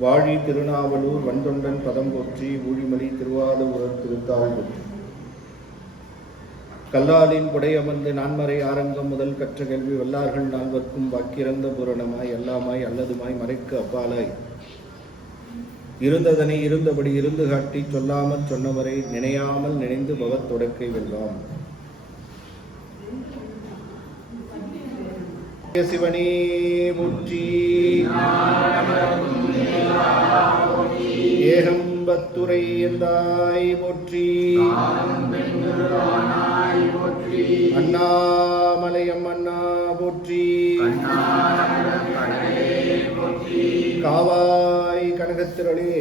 வாழி திருநாவலூர் வந்தொண்டன் பதம் போற்றி ஊழிமலி திருவாதூரர் திருத்தாள் போற்றி. கல்லாலின் புடையமர்ந்து நான்மறை ஆரங்கம் முதல் கற்ற கல்வி வல்லார்கள் நால்வர்க்கும் வாக்கிறந்த பூரணமாய் எல்லாமாய் அல்லதுமாய் மறைக்கு அப்பாலாய் இருந்ததனை இருந்தபடி இருந்து காட்டி சொல்லாமல் சொன்னவரை நினையாமல் நினைந்து பவத் தொடக்கை வெல்வாம். சிவனே போற்றி. ஏகம்பத்துரை எந்தாய் போற்றி. அண்ணாமலையம் அண்ணா போற்றி. காவாய் கனகத்திரளே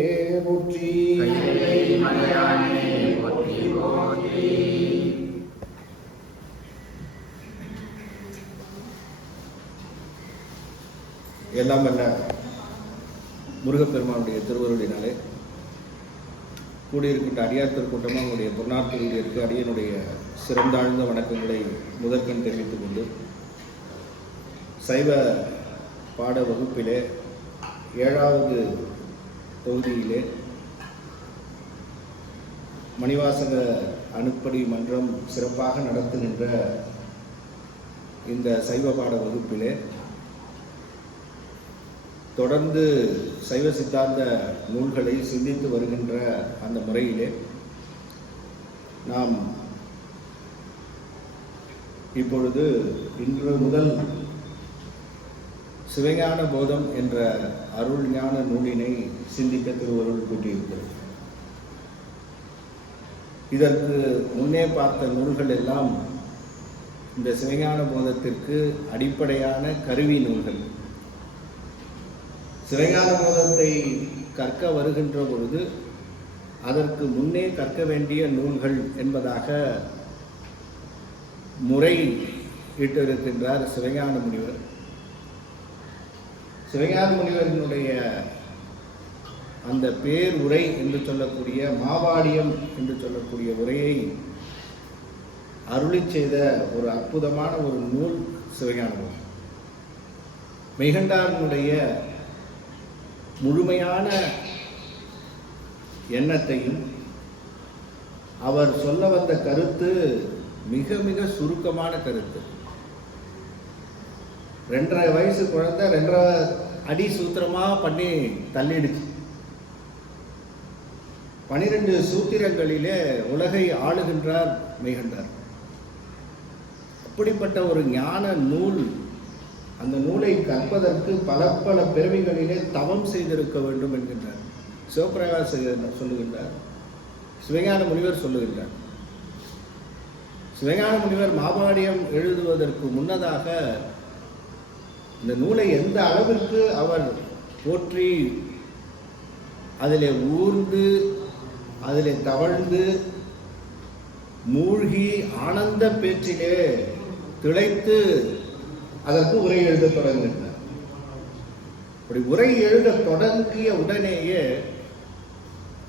போற்றி. எல்லாம் வல்ல முருகப்பெருமானுடைய திருவருளினாலே கூடியிருக்கின்ற அடியார் திருக்கூட்டமாக அவங்களுடைய பொன்னார்த்திற்கு அடியனுடைய சிறந்தாழ்ந்த வணக்கங்களை முதற்கண் தெரிவித்துக் கொண்டு சைவ பாட வகுப்பிலே 7வது தொகுதியிலே மணிவாசக அனுப்படி மன்றம் சிறப்பாக நடத்துகின்ற இந்த சைவ பாட வகுப்பிலே தொடர்ந்து சைவ சித்தாந்த நூல்களை சிந்தித்து வருகின்ற அந்த முறையிலே நாம் இப்பொழுது இன்று முதல் சிவஞான போதம் என்ற அருள் ஞான நூலினை சிந்திக்க திருவருள் கூட்டியிருக்கிறது. இதற்கு முன்னே பார்த்த நூல்கள் எல்லாம் இந்த சிவஞான போதத்திற்கு அடிப்படையான கருவி நூல்கள். சிவஞான போதத்தை கற்க வருகின்ற பொழுது அதற்கு முன்னே கற்க வேண்டிய நூல்கள் என்பதாக முறை இட்டிருக்கின்றார் சிவஞான முனிவர். சிவஞான முனிவரினுடைய அந்த பேர் உரை என்று சொல்லக்கூடிய மாவாடியம் என்று சொல்லக்கூடிய உரையை அருளி செய்த ஒரு அற்புதமான ஒரு நூல் சிவஞான போதம். மெய்கண்டாரனுடைய முழுமையான எண்ணத்தையும் அவர் சொல்ல வந்த கருத்து மிக மிக சுருக்கமான கருத்து. 2.5 வயசு குழந்தை 2 அடி சூத்திரமா பண்ணி தள்ளிடுச்சு. 12 சூத்திரங்களிலே உலகை ஆளுகின்றார் மெய்கண்டார். அப்படிப்பட்ட ஒரு ஞான நூல், அந்த நூலை கற்பதற்கு பல பல பிறவிகளிலே தவம் செய்திருக்க வேண்டும் என்கின்றார் சிவபிரகாசர் சொல்லுகின்றார். சிவஞான முனிவர் சொல்லுகின்றார். சிவஞான முனிவர் மாபாடியம் எழுதுவதற்கு முன்னதாக இந்த நூலை எந்த அளவிற்கு அவர் போற்றி அதிலே ஊர்ந்து அதிலே தவழ்ந்து மூழ்கி ஆனந்த பேச்சிலே திளைத்து அதற்கு உரை எழுத தொடங்குகின்றார். அப்படி உரை எழுத தொடங்கிய உடனேயே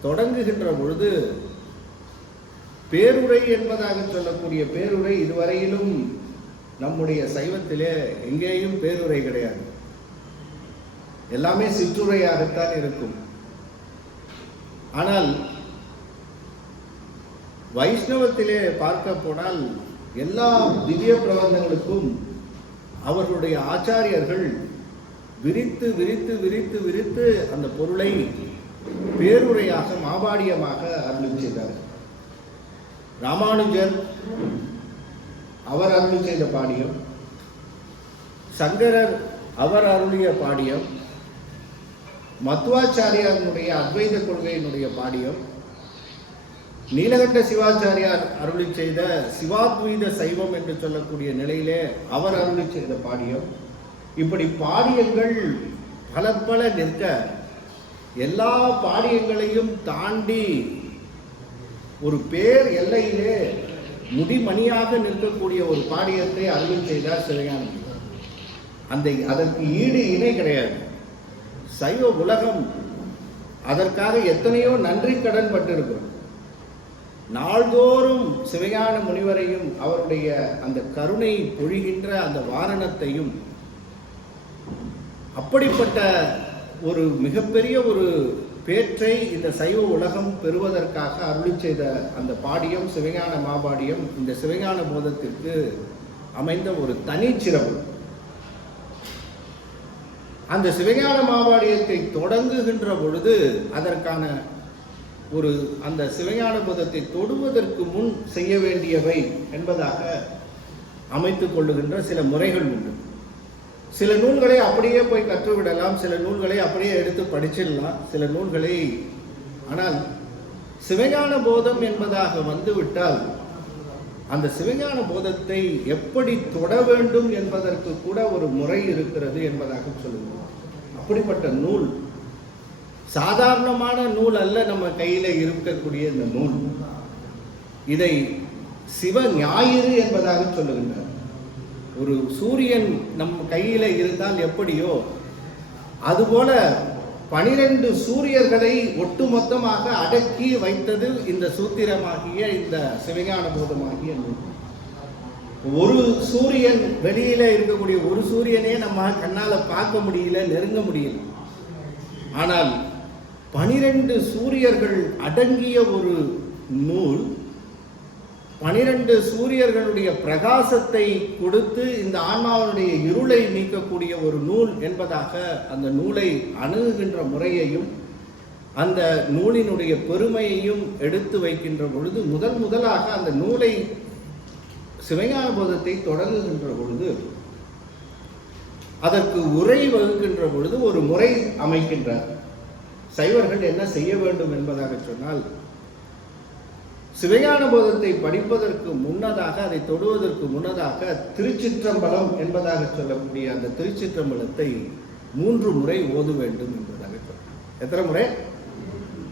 தொடங்குகின்ற பொழுது பேருரை என்பதாக சொல்லக்கூடிய பேருரை இதுவரையிலும் நம்முடைய சைவத்திலே எங்கேயும் பேருரை கிடையாது. எல்லாமே சிற்றுரையாகத்தான் இருக்கும். ஆனால் வைஷ்ணவத்திலே பார்க்க போனால் எல்லா திவ்ய பிரபந்தங்களுக்கும் அவர்களுடைய ஆச்சாரியர்கள் விரித்து விரித்து விரித்து விரித்து அந்த பொருளை பேருரையாக மாபாடியமாக அருளி செய்தார். ராமானுஜர் அவர் அருளி செய்த பாடியம், சங்கரர் அவர் அருளிய பாடியம், மத்வாச்சாரியாருடைய அத்வைத கொள்கையினுடைய பாடியம், நீலகண்ட சிவாச்சாரியார் அருளி செய்த சிவாத்வைத சைவம் என்று சொல்லக்கூடிய நிலையிலே அவர் அருளி செய்த பாடியம், இப்படி பாடியங்கள் பல பல நிற்க எல்லா பாடியங்களையும் தாண்டி ஒரு பேர் எல்லையிலே முடிமணியாக நிற்கக்கூடிய ஒரு பாடியத்தை அருளி செய்தார் சிவஞானம். அதற்கு ஈடு இணை கிடையாது. சைவ உலகம் அதற்காக எத்தனையோ நன்றி கடன் பட்டிருக்கிறோம். நாள்தோறும் சிவஞான முனிவரையும் அவருடைய அந்த கருணை பொழிகின்ற அந்த வாரணத்தையும் அப்படிப்பட்ட ஒரு மிகப்பெரிய ஒரு பேற்றை இந்த சைவ உலகம் பெறுவதற்காக அருளி செய்த அந்த பாடியம் சிவஞான மாபாடியம் இந்த சிவஞான போதத்திற்கு அமைந்த ஒரு தனிச்சிறப்பு. அந்த சிவஞான மாபாடியத்தை தொடங்குகின்ற பொழுது அதற்கான ஒரு அந்த சிவஞான போதத்தை தொடுவதற்கு முன் செய்ய வேண்டியவை என்பதாக அமைத்துக் கொள்ளுகின்ற சில முறைகள் உண்டு. சில நூல்களை அப்படியே போய் கற்றுவிடலாம், சில நூல்களை அப்படியே எடுத்து படிச்சிடலாம், சில நூல்களை. ஆனால் சிவஞான போதம் என்பதாக வந்துவிட்டால் அந்த சிவஞான போதத்தை எப்படி தொட வேண்டும் என்பதற்கு கூட ஒரு முறை இருக்கிறது என்பதாக சொல்லுவோம். அப்படிப்பட்ட நூல் சாதாரணமான நூல் அல்ல. நம்ம கையில் இருக்கக்கூடிய இந்த நூல் இதை சிவ ஞாயிறு என்பதாக சொல்லுகின்றார். ஒரு சூரியன் நம் கையில் இருந்தால் எப்படியோ அதுபோல 12 சூரியர்களை ஒட்டுமொத்தமாக அடக்கி வைத்தது இந்த சூத்திரமாகிய இந்த சிவஞான போதமாகிய நூல். ஒரு சூரியன் வெளியில இருக்கக்கூடிய ஒரு சூரியனே நம்ம கண்ணால பார்க்க முடியல, நெருங்க முடியல. ஆனால் 12 சூரியர்கள் அடங்கிய ஒரு நூல், 12 சூரியர்களுடைய பிரகாசத்தை கொடுத்து இந்த ஆன்மாவினுடைய இருளை நீக்கக்கூடிய ஒரு நூல் என்பதாக அந்த நூலை அணுகுகின்ற முறையையும் அந்த நூலினுடைய பெருமையையும் எடுத்து வைக்கின்ற பொழுது முதலாக அந்த நூலை சிவஞான போதத்தை தொடங்குகின்ற பொழுது அதற்கு உரை வகுக்கின்ற பொழுது ஒரு முறை அமைக்கின்றார். சைவர்கள் என்ன செய்ய வேண்டும் என்பதாக சொன்னால், சிவஞான போதத்தை படிப்பதற்கு முன்னதாக, அதை தொடுவதற்கு முன்னதாக திருச்சிற்றம்பலம் என்பதாக சொல்லக்கூடிய அந்த திருச்சிற்றம்பலத்தை 3 முறை ஓத வேண்டும் என்பதாக சொல்றார். எத்தனை முறை?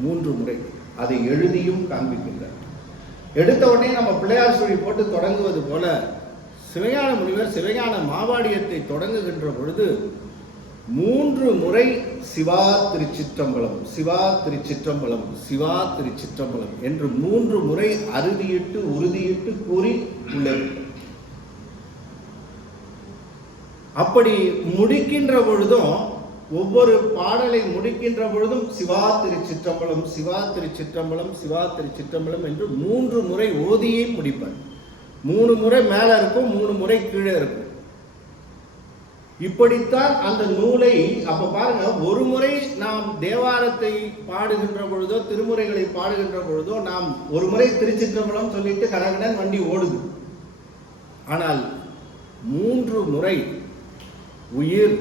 3 முறை. அதை எழுதியும் காண்பிக்கின்றார். எடுத்த உடனே நம்ம பிள்ளையார் சுழி போட்டு தொடங்குவது போல சிவஞான முனிவர் சிவஞான மாபாடியத்தை தொடங்குகின்ற பொழுது 3 முறை சிவா திருச்சிற்றம்பலம், சிவா திருச்சிற்றம்பலம், சிவா திருச்சிற்றம்பலம் என்று 3 முறை அறுதியிட்டு உறுதியிட்டு கூறி உள்ளது. அப்படி முடிக்கின்ற பொழுதும் ஒவ்வொரு பாடலை முடிக்கின்ற பொழுதும் சிவா திருச்சிற்றம்பலம், சிவா திருச்சிற்றம்பலம், சிவா திருச்சிற்றம்பலம் என்று 3 முறை ஓதியை முடிப்பார். 3 முறை மேல இருக்கும், 3 முறை கீழே இருக்கும். இப்படித்தான் அந்த நூலை. அப்ப பாருங்க, ஒரு முறை நாம் தேவாரத்தை பாடுகின்ற பொழுதோ திருமுறைகளை பாடுகின்ற பொழுதோ நாம் ஒரு முறை திருச்சிற்றம்பலம் சொல்லிட்டு கடகடன் வண்டி ஓடுது. ஆனால் 3 முறை உயிர்,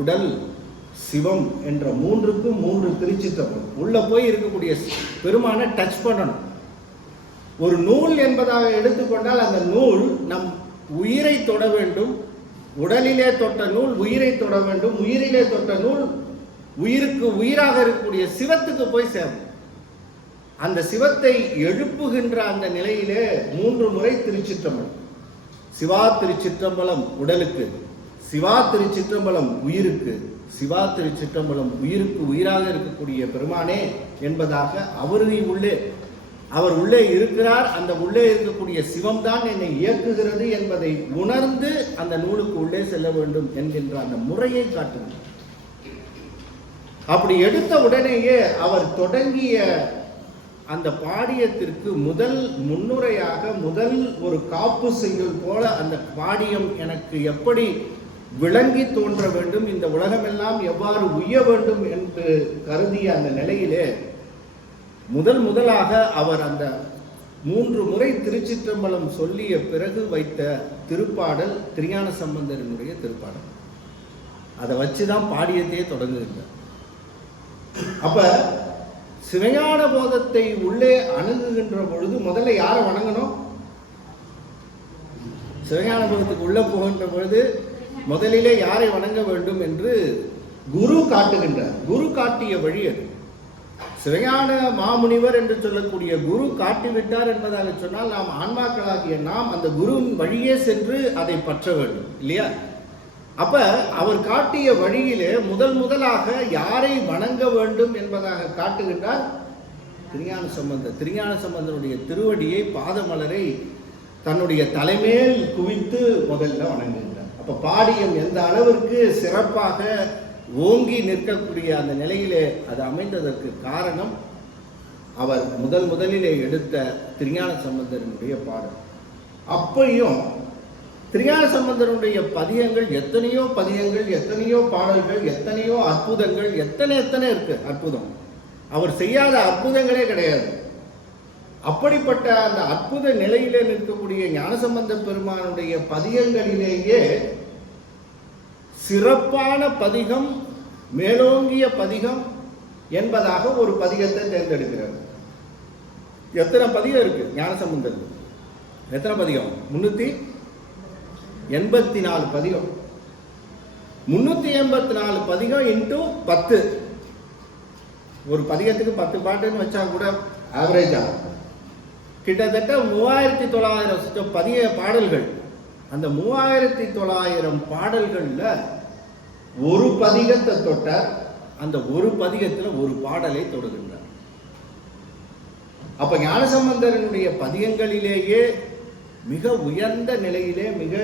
உடல், சிவம் என்ற 3க்கும் 3 திருச்சிற்றம்பலம் உள்ள போய் இருக்கக்கூடிய பெருமானை டச் பண்ணணும். ஒரு நூல் என்பதாக எடுத்துக்கொண்டால் அந்த நூல் நம் உயிரை தொட வேண்டும். உடலிலே தொட்ட நூல் உயிரை தொட வேண்டும். உயிரிலே தொட்ட நூல் உயிருக்கு உயிராக இருக்கக்கூடிய சிவத்துக்கு போய் சேரும். அந்த சிவத்தை எழுப்புகின்ற அந்த நிலையிலே 3 முறை திருச்சிற்றம்பலம். சிவா திருச்சிற்றம்பலம் உடலுக்கு, சிவா திருச்சிற்றம்பலம் உயிருக்கு, சிவா திருச்சிற்றம்பலம் உயிருக்கு உயிராக இருக்கக்கூடிய பெருமானே என்பதாக அவர் உள்ளே இருக்கிறார். அந்த உள்ளே இருக்கக்கூடிய சிவம்தான் என்னை இயக்குகிறது என்பதை உணர்ந்து அந்த நூலுக்கு உள்ளே செல்ல வேண்டும் என்கின்ற அந்த முறையை காட்டுகிறார். அப்படி எடுத்த உடனேயே அவர் தொடங்கிய அந்த பாடியத்திற்கு முதல் முன்னுரையாக முதல் ஒரு காப்பு செய்யுள் போல அந்த பாடியம் எனக்கு எப்படி விளங்கி தோன்ற வேண்டும், இந்த உலகமெல்லாம் எவ்வாறு உய்ய வேண்டும் என்று கருதிய அந்த நிலையிலே முதலாக அவர் அந்த 3 முறை திருச்சிற்றம்பலம் சொல்லிய பிறகு வைத்த திருப்பாடல் திருஞான சம்பந்தரினுடைய திருப்பாடல். அதை வச்சுதான் பாடியத்தையே தொடங்குகின்றார். அப்ப சிவஞான போதத்தை உள்ளே அணுகுகின்ற பொழுது முதல்ல யாரை வணங்கணும்? சிவஞான போதத்துக்கு உள்ள போகின்ற பொழுது முதலிலே யாரை வணங்க வேண்டும் என்று குரு காட்டுகின்றார். குரு காட்டிய வழி அது. சிவஞான மாமுனிவர் என்று சொல்லக்கூடிய குரு காட்டிவிட்டார் என்பதாக சொன்னால் நாம் ஆன்மாக்களாகிய நாம் அந்த குருவின் வழியே சென்று அதை பற்ற வேண்டும் இல்லையா? அப்ப அவர் காட்டிய வழியிலே முதலாக யாரை வணங்க வேண்டும் என்பதாக காட்டுகின்றார் திருஞான சம்பந்தர். திருஞான சம்பந்தனுடைய திருவடியை, பாதமலரை தன்னுடைய தலைமேல் குவித்து முதல்ல வணங்குகின்றார். அப்ப பாடியம் எந்த அளவிற்கு சிறப்பாக ஓங்கி நிற்கக்கூடிய அந்த நிலையிலே அது அமைந்ததற்கு காரணம் அவர் முதலிலே எடுத்த திருஞான சம்பந்தரனுடைய பாடல். அப்பையும் திருஞான சம்பந்தருடைய பதிகங்கள், எத்தனையோ பதிகங்கள், எத்தனையோ பாடல்கள், எத்தனையோ அற்புதங்கள், எத்தனை இருக்கு அற்புதம். அவர் செய்யாத அற்புதங்களே கிடையாது. அப்படிப்பட்ட அந்த அற்புத நிலையிலே நிற்கக்கூடிய ஞானசம்பந்த பெருமானுடைய பதிகங்களிலேயே சிறப்பான பதிகம், மேலோங்கிய பதிகம் என்பதாக ஒரு பதிகத்தை தேர்ந்தெடுக்கிறார். எத்தனை பதிகம் இருக்கு ஞானசம்பந்தர்? எத்தனை பதிகம்? 384 பதிகம். 384 பதிகம் இன்டூ 10. ஒரு பதிகத்துக்கு 10 பாட்டுன்னு வச்சா கூட ஆவரேஜா கிட்டத்தட்ட 3900 பதிக பாடல்கள். அந்த 3900 பாடல்கள்ல ஒரு பதிகத்தை தொட்டார். அந்த ஒரு பதிகத்தில் ஒரு பாடலை தொடுகின்றார். அப்ப ஞானசம்பந்தரனுடைய பதிகங்களிலேயே மிக உயர்ந்த நிலையிலே, மிக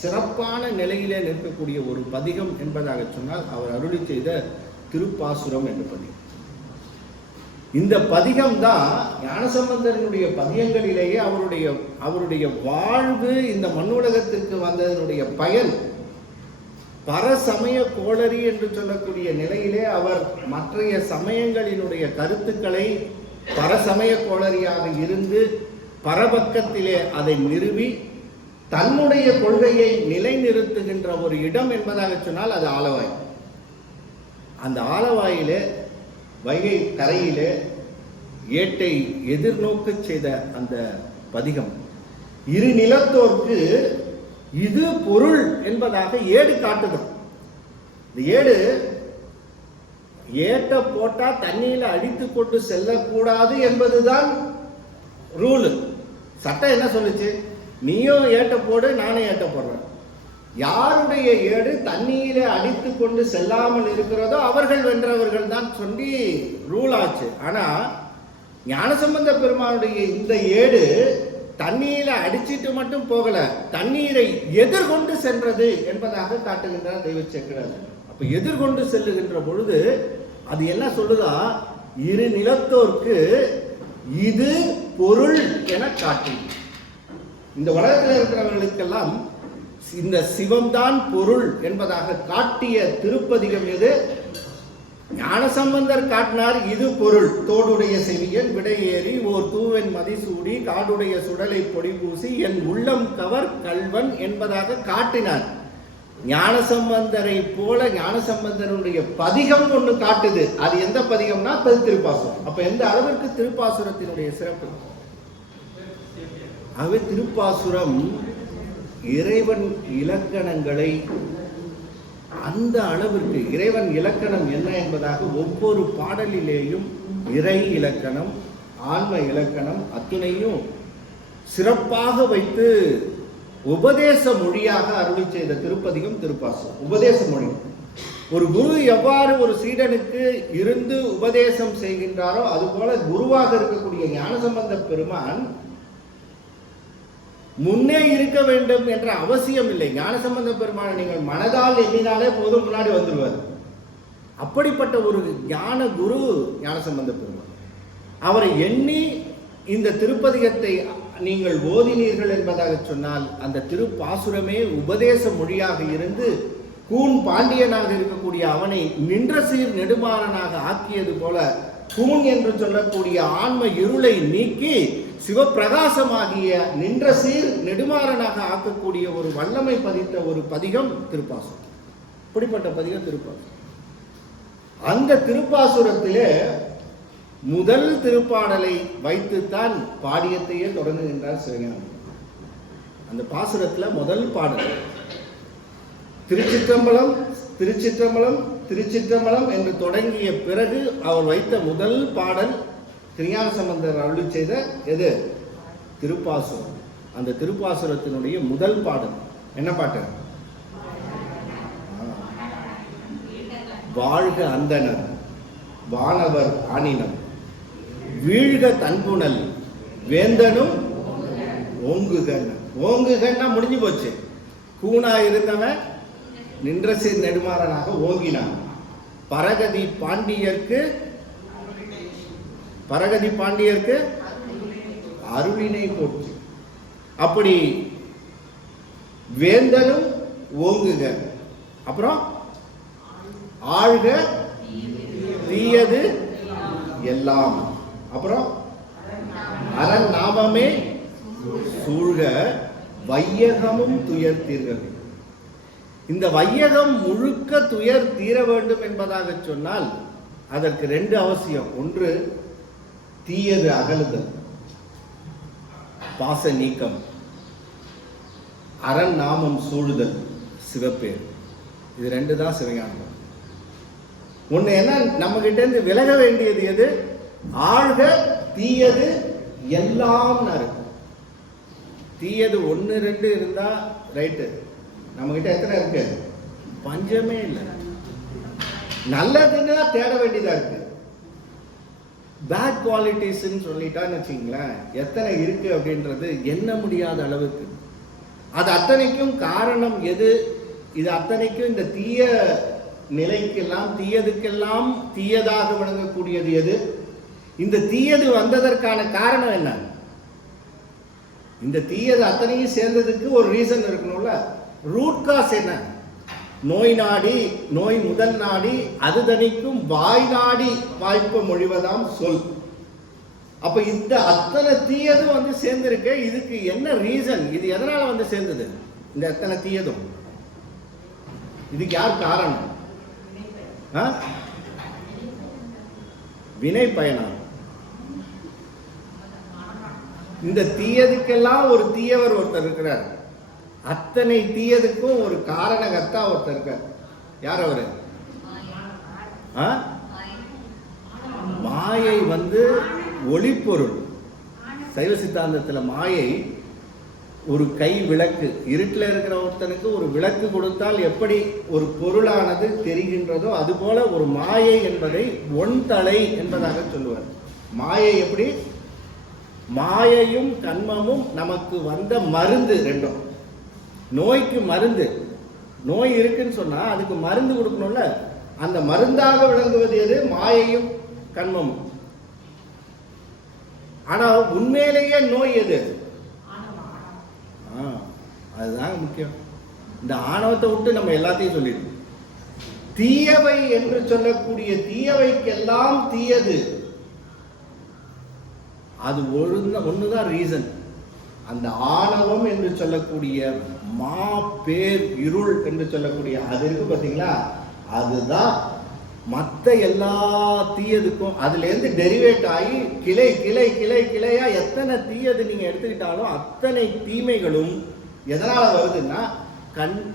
சிறப்பான நிலையிலே நிற்கக்கூடிய ஒரு பதிகம் என்பதாக சொன்னால் அவர் அருளி செய்த திருப்பாசுரம் என்ற பதிகம். இந்த பதிகம் தான் ஞானசம்பந்தரனுடைய பதிகங்களிலேயே அவருடைய வாழ்வு இந்த மண்ணுலகத்திற்கு வந்ததனுடைய பயன். பரசமய கோளரி என்று சொல்லக்கூடிய நிலையிலே அவர் மற்றைய சமயங்களினுடைய கருத்துக்களை பரசமய கோளரியாக இருந்து பரபக்கத்திலே அதை நிறுவி தன்னுடைய கொள்கையை நிலைநிறுத்துகின்ற ஒரு இடம் என்பதாக சொன்னால் அது ஆலவாய். அந்த ஆலவாயிலே வைகை கரையிலே ஏட்டை எதிர்நோக்க செய்த அந்த பதிகம் இரு நிலத்தோர்க்கு இது பொருள் என்பதாக ஏடு காட்டுது. இந்த ஏடு ஏட்ட போட்டா தண்ணியில அடித்து கொண்டு செல்லக்கூடாது என்பதுதான் ரூல். சட்டம் என்ன சொல்லுச்சு? நீயும் ஏட்ட போடு, நானும் ஏட்ட போடுறேன். யாருடைய ஏடு தண்ணியிலே அடித்து கொண்டு செல்லாமல் இருக்கிறதோ அவர்கள் வென்றவர்கள் தான் சொல்லி ரூல் ஆச்சு. ஆனா ஞானசம்பந்த பெருமானுடைய இந்த ஏடு தண்ணீரை அடிச்சிட்டு மட்டும் போகல, தண்ணீரை எதிர்கொண்டு சென்றது என்பதாக காட்டுகின்றார் தெய்வ சேக்கிழார். அப்ப எதிர்கொண்டு செல்லுகின்ற பொழுது அது என்ன சொல்லுதா? இரு நிலத்தோர்க்கு இது பொருள் என காட்டி. இந்த உலகத்தில் இருக்கிறவர்களுக்கெல்லாம் இந்த சிவம்தான் பொருள் என்பதாக காட்டிய திருப்பதிகம் எது? ஞானசம்பந்தர் காட்டினார் இது பொருள். தோடுடைய செவியன் விடையேறி ஓர் தூவன் மதிசூடி காடுடைய சுடலை பொடி பூசி என் உள்ளம் கவர் கல்வன் என்பதாக காட்டினார். ஞானசம்பந்தரை போல ஞானசம்பந்தருடைய பதிகம் ஒன்று காட்டுது. அது எந்த பதிகம்னா திருப்பாசுரம். அப்ப எந்த அளவிற்கு திருப்பாசுரத்தினுடைய சிறப்பு? ஆகவே திருப்பாசுரம் இறைவன் இலக்கணங்களை அந்த அளவிற்கு, இறைவன் இலக்கணம் என்ன என்பதாக ஒவ்வொரு பாடலிலேயும் இறை இலக்கணம், ஆன்ம இலக்கணம் அத்துணையும் சிறப்பாக வைத்து உபதேச மொழியாக அருளி செய்த திருப்பதிகம் திருப்பாசுரம். உபதேச மொழி. ஒரு குரு எவ்வாறு ஒரு சீடனுக்கு இருந்து உபதேசம் செய்கின்றாரோ அதுபோல குருவாக இருக்கக்கூடிய ஞானசம்பந்த பெருமான் முன்னே இருக்க வேண்டும் என்ற அவசியம் இல்லை. ஞானசம்பந்த பெருமானை நீங்கள் மனதால் எண்ணினாலே போதும், முன்னாடி வந்துடுவார். அப்படிப்பட்ட ஒரு ஞான குரு ஞானசம்பந்த பெருமான். அவரை எண்ணி இந்த திருப்பதிகத்தை நீங்கள் ஓதினீர்கள் என்பதாக சொன்னால் அந்த திருப்பாசுரமே உபதேச மொழியாக இருந்து கூன் பாண்டியனாக இருக்கக்கூடிய அவனை நின்ற சீர் நெடுமாறனாக ஆக்கியது போல கூன் என்று சொல்லக்கூடிய ஆன்ம இருளை நீக்கி சிவப்பிரகாசமாகிய நின்ற சீர் நெடுமாறனாக ஆக்கக்கூடிய ஒரு வல்லமை பதித்த ஒரு பதிகம் திருப்பாசுரம். இப்படிப்பட்ட பதிகம் திருப்பாசுரம். அந்த திருப்பாசுரத்திலே முதல் திருப்பாடலை வைத்துத்தான் பாடியத்தையே தொடங்குகின்றார் சிவஞானம். அந்த பாசுரத்தில் முதல் பாடல் திருச்சிற்றம்பலம் திருச்சிற்றம்பலம் திருச்சிற்றம்பலம் என்று தொடங்கிய பிறகு அவர் வைத்த முதல் பாடல் திருஞான சம்பந்தர் அருளி செய்த எது? திருப்பாசுரம். அந்த திருப்பாசுரத்தினுடைய முதல் பாடல் என்ன பாட்டு? வாழ்க அந்தனர் வானவர் ஆணினம் வீழ்க தன்புணல் வேந்தனும் ஓங்குகன். ஓங்குகன்னா முடிஞ்சு போச்சு. கூணா இருந்தவன் நின்ற சீர் நெடுமாறனாக ஓங்கினான். பரகதி பாண்டியர்க்கு அருளினை போற்றி. அப்படி வேந்தனும் ஓங்குக, அப்புறம் ஆழ்க தீயது எல்லாம், அப்புறம் அரண் நாமமே சூழ்க வையகமும் துயர்த்தீர்கள். இந்த வையகம் முழுக்க துயர் தீர வேண்டும் என்பதாக சொன்னால் அதற்கு 2 அவசியம். ஒன்று தீயது அகலுதல், பாச நீக்கம், அரண் நாமம் சூழுதல், சிவப்பேர். இது 2 தான் சிவஞானம். ஒன்று என்ன, நம்ம கிட்ட இருந்து விலக வேண்டியது எது? ஆழ்க தீயது எல்லாம். தீயது 1 2 இருந்தா ரைட்டு, நம்ம கிட்ட எத்தனை இருக்கு? பஞ்சமே இல்லை. நல்லதுன்னா தேட வேண்டியதா இருக்கு. பேட் குவாலிட்டிஸ் சொல்லிட்டான்னு வச்சுங்களேன், எத்தனை இருக்கு அப்படின்றது எண்ண முடியாத அளவுக்கு. அது அத்தனைக்கும் காரணம் எது? இது அத்தனைக்கும் இந்த தீய நிலைக்கெல்லாம், தீயதுக்கெல்லாம் தீயதாக விளங்கக்கூடியது எது? இந்த தீயது வந்ததற்கான காரணம் என்ன? இந்த தீயது அத்தனையும் சேர்ந்ததுக்கு ஒரு ரீசன் இருக்கணும்ல. ரூட் காஸ் என்ன? நோய் நாடி, நோய் முதல் நாடி, அது தனிக்கும் வாய் நாடி வாய்ப்ப மொழிவதாம் சொல். அப்ப இந்த அத்தனை தீயதும் சேர்ந்திருக்கு. இதுக்கு என்ன ரீசன்? இது எதனால சேர்ந்தது? இந்த அத்தனை தீயதும் இதுக்கு யார் காரணம்? வினை பயனா? இந்த தீயதுக்கெல்லாம் ஒரு தீயவர் ஒருத்தர் இருக்கிறார். அத்தனை தீயதுக்கும் ஒரு காரணகர்த்தா ஒருத்தர் இருக்கார். யார் அவரு? மாயை ஒளிப்பொருள். சைவ சித்தாந்தத்தில் மாயை ஒரு கை விளக்கு. இருட்டில் இருக்கிற ஒருத்தனுக்கு ஒரு விளக்கு கொடுத்தால் எப்படி ஒரு பொருளானது தெரிகின்றதோ அதுபோல ஒரு மாயை என்பதை ஒன்தலை என்பதாக சொல்லுவார். மாயை எப்படி? மாயையும் கண்மமும் நமக்கு வந்த மருந்து. 2 நோய்க்கு மருந்து. நோய் இருக்குன்னு சொன்னா அதுக்கு மருந்து கொடுக்கணும்ல. அந்த மருந்தாக விளங்குவது எது? மாயையும் கண்மமும். ஆனா உண்மையிலேயே நோய் எது? அதுதான் முக்கியம். இந்த ஆணவத்தை விட்டு நம்ம எல்லாத்தையும் சொல்லிடுறோம். தீயவை என்று சொல்லக்கூடிய தீயவைக்கெல்லாம் தீயது அது ஒண்ணுதான் ரீசன். அந்த ஆணவம் என்று சொல்லக்கூடிய மா பேர் இருள் என்று சொல்லக்கூடிய அது இருக்கு பார்த்தீங்களா, அதுதான் மற்ற எல்லா தீயதுக்கும் அதுல இருந்து டெரிவேட் ஆகி கிளை கிளை கிளை கிளையா எத்தனை தீயது நீங்க எடுத்துக்கிட்டாலும் அத்தனை தீமைகளும் எதனால வருதுன்னா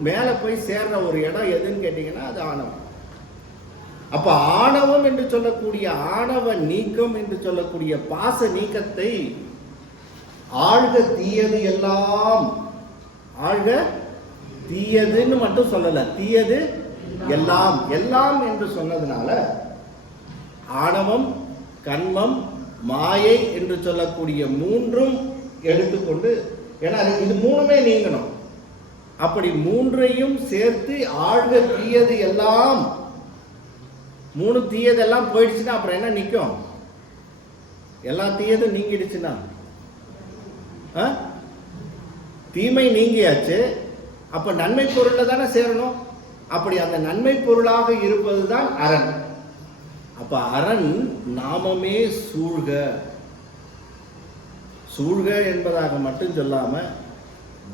மேல போய் சேர்ற ஒரு இடம் எதுன்னு கேட்டீங்கன்னா அது ஆணவம். அப்ப ஆணவம் என்று சொல்லக்கூடிய ஆணவ நீக்கம் என்று சொல்லக்கூடிய பாச நீக்கத்தை ஆழ்க தீயது எல்லாம், ஆழ்க தீயதுன்னு மட்டும் சொல்லல, தீயது எல்லாம் எல்லாம் என்று சொன்னதுனால ஆணவம் கண்மம் மாயை என்று சொல்லக்கூடிய 3ம் எடுத்துக்கொண்டு, ஏன்னா இது 3மே நீங்கணும். அப்படி 3ஐயும் சேர்த்து ஆழ்க தீயது எல்லாம், 3 தீயதெல்லாம் போயிடுச்சுன்னா அப்புறம் என்ன நிற்கும்? எல்லா தீயதும் நீங்கிடுச்சுன்னா தீமை நீங்கியாச்சு. அப்ப நன்மை பொருள்ல தானே சேரணும். அப்படி அந்த நன்மை பொருளாக இருப்பதுதான் அரண். அப்ப அரண் நாமமே சூழ்க. சூழ்க என்பதாக மட்டும் சொல்லாம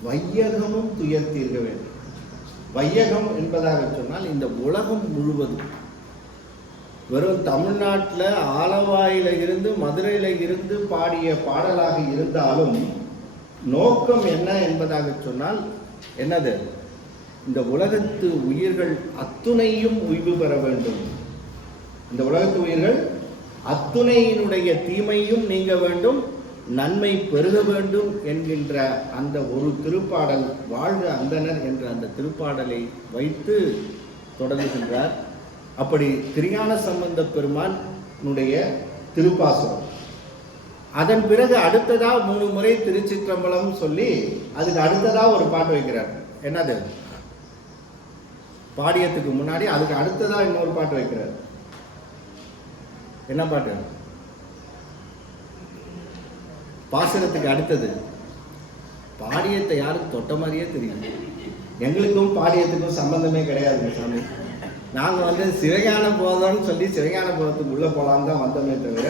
வையகமும் துயர்த்தீர்க்க வேண்டும். வையகம் என்பதாக சொன்னால் இந்த உலகம் முழுவதும், வெறும் தமிழ்நாட்டில் ஆலவாயில இருந்து மதுரையில இருந்து பாடிய பாடலாக இருந்தாலும் நோக்கம் என்ன என்பதாக சொன்னால் என்னது? இந்த உலகத்து உயிர்கள் அத்துணையும் உய்வு பெற வேண்டும். இந்த உலகத்து உயிர்கள் அத்துணையினுடைய தீமையும் நீங்க வேண்டும், நன்மை பெருக வேண்டும் என்கின்ற அந்த ஒரு திருப்பாடல், வாழ்க அந்தனர் என்ற அந்த திருப்பாடலை வைத்து தொடங்குகின்றார். அப்படி திருஞான சம்பந்த பெருமானுடைய திருப்பாசுரம். அதன் பிறகு அடுத்ததா 3 முறை திருச்சிற்றம்பலம் சொல்லி அதுக்கு அடுத்ததா ஒரு பாட்டு வைக்கிறார். என்னது? பாடியத்துக்கு முன்னாடி அதுக்கு அடுத்ததா இன்னொரு பாட்டு வைக்கிறார். என்ன பாட்டு? பாசுரத்துக்கு அடுத்தது. பாடியத்தை யாருக்கு தொட்ட மாதிரியே தெரியும். எங்களுக்கும் பாடியத்துக்கும் சம்பந்தமே கிடையாது சாமி. நாங்க சிவஞான போதம்னு சொல்லி சிவஞான போதத்துக்கு உள்ள போலான்னு தான் வந்தோமே தவிர,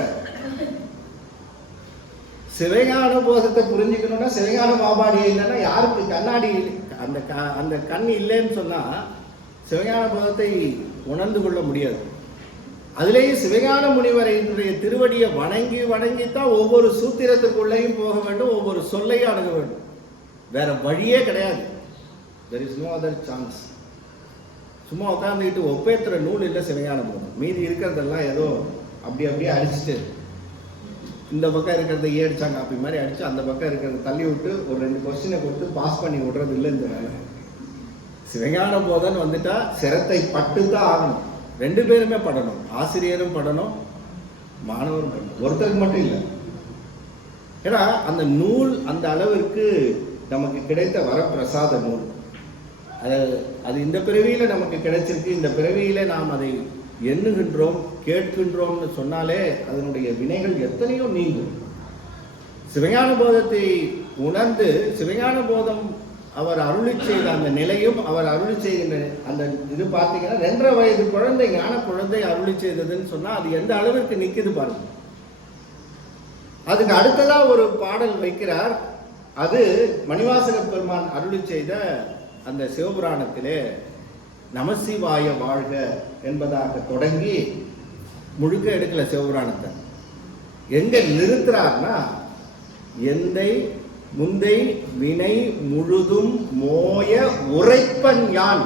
சிவஞான போதத்தை புரிஞ்சுக்கணும்னா சிவஞான மாபாடியை இல்லைன்னா யாருக்கு கண்ணாடி அந்த கண் இல்லைன்னு சொன்னா சிவஞான போதத்தை உணர்ந்து கொள்ள முடியாது. அதுலேயும் சிவஞான முனிவரையினுடைய திருவடியை வணங்கி வணங்கித்தான் ஒவ்வொரு சூத்திரத்துக்குள்ளேயும் போக வேண்டும், ஒவ்வொரு சொல்லையும் அணுக வேண்டும். வேற வழியே கிடையாது. there is no other chance. சும்மா உட்காந்துக்கிட்டு ஒப்பேத்துற நூல் இல்லை சிவஞான போதம். மீதி இருக்கிறதெல்லாம் ஏதோ அப்படியே அடிச்சுட்டு இந்த பக்கம் இருக்கிறத ஏடிச்சா காப்பி மாதிரி அடிச்சு அந்த பக்கம் இருக்கிறத தள்ளி விட்டு ஒரு 2 கொஸ்டினை கொடுத்து பாஸ் பண்ணி விடுறது இல்லை இந்த வேலை. சிவஞான போதன் வந்துட்டா சிரத்தை பட்டுத்தான் ஆகணும். 2 பேருமே படணும். ஆசிரியரும் படணும், மாணவரும் படணும். ஒருத்தருக்கு மட்டும் இல்லை. ஏன்னா அந்த நூல் அந்த அளவிற்கு நமக்கு கிடைத்த வரப்பிரசாத நூல். அது இந்த பிறவியில நமக்கு கிடைச்சிருக்கு. இந்த பிறவியில நாம் அதை எண்ணுகின்றோம், கேட்கின்றோம்னு சொன்னாலே அதனுடைய வினைகள் எத்தனையோ நீங்கும். சிவஞான போதத்தை உணர்ந்து சிவஞான போதம் அவர் அருளி செய்த அந்த நிலையும், அவர் அருளி செய்கின்ற அந்த இது பார்த்தீங்கன்னா 2.5 வயது குழந்தை, ஞான குழந்தை அருளி செய்ததுன்னு சொன்னா அது எந்த அளவிற்கு நிற்குது பாருங்க. அதுக்கு அடுத்ததா ஒரு பாடல் வைக்கிறார். அது மணிவாசக பெருமான் அருளி செய்த அந்த சிவபுராணத்திலே நமசிவாய வாழ்க என்பதாக தொடங்கி முழுக்க எடுக்கல சிவபுராணத்தை. எங்க நிறுத்துறார்னா, எந்தை முந்தை வினை முழுதும் மோய உரைப்பன் யான்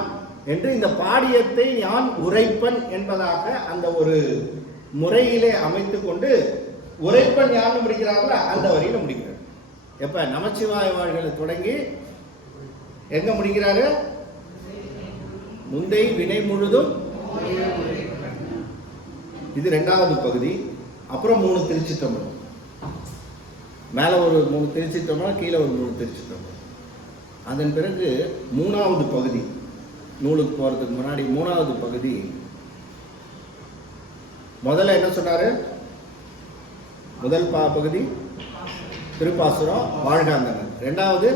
என்று இந்த பாடியத்தை யான் உரைப்பன் என்பதாக அந்த ஒரு முறையிலே அமைத்து கொண்டு உரைப்பன் யான் முடிக்கிறார்களா அந்த வரியில முடிக்கிறார். எப்ப நமச்சிவாய வாழ்களை தொடங்கி எங்க முடிக்கிறாரு? முந்தை வினை முழுதும். இது 2வது பகுதி. அப்புறம் 3 திருச்சிற்றம்பலம். மேல ஒரு 3 திருச்சிற்றம்பலம், கீழே ஒரு 3 திருச்சிற்றம்பலம். அதன் பிறகு 3வது பகுதி, நூலுக்கு போறதுக்கு முன்னாடி 3வது பகுதி. முதல்ல என்ன சொன்னாரு? முதல் பகுதி திருப்பாசுரம் வாழ்காந்தனர். 2வது